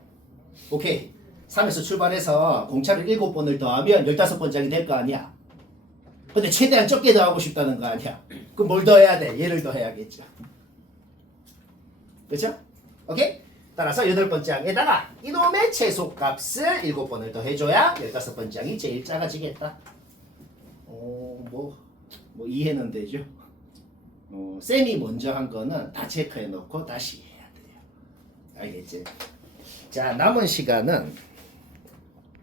오케이. 3에서 출발해서 공차를 7번을 더하면 15번째 항이 될 거 아니야. 근데 최대한 적게 더하고 싶다는 거 아니야. 그럼 뭘 더해야 돼? 얘를 더해야겠죠. 그렇죠? 오케이? 따라서 8번째 항에다가 이놈의 최소값을 7번을 더해줘야 15번째 항이 제일 작아지겠다. 뭐 이해는 되죠? 쌤이 먼저 한 거는 다 체크해 놓고 다시 해야 돼요. 알겠지? 자, 남은 시간은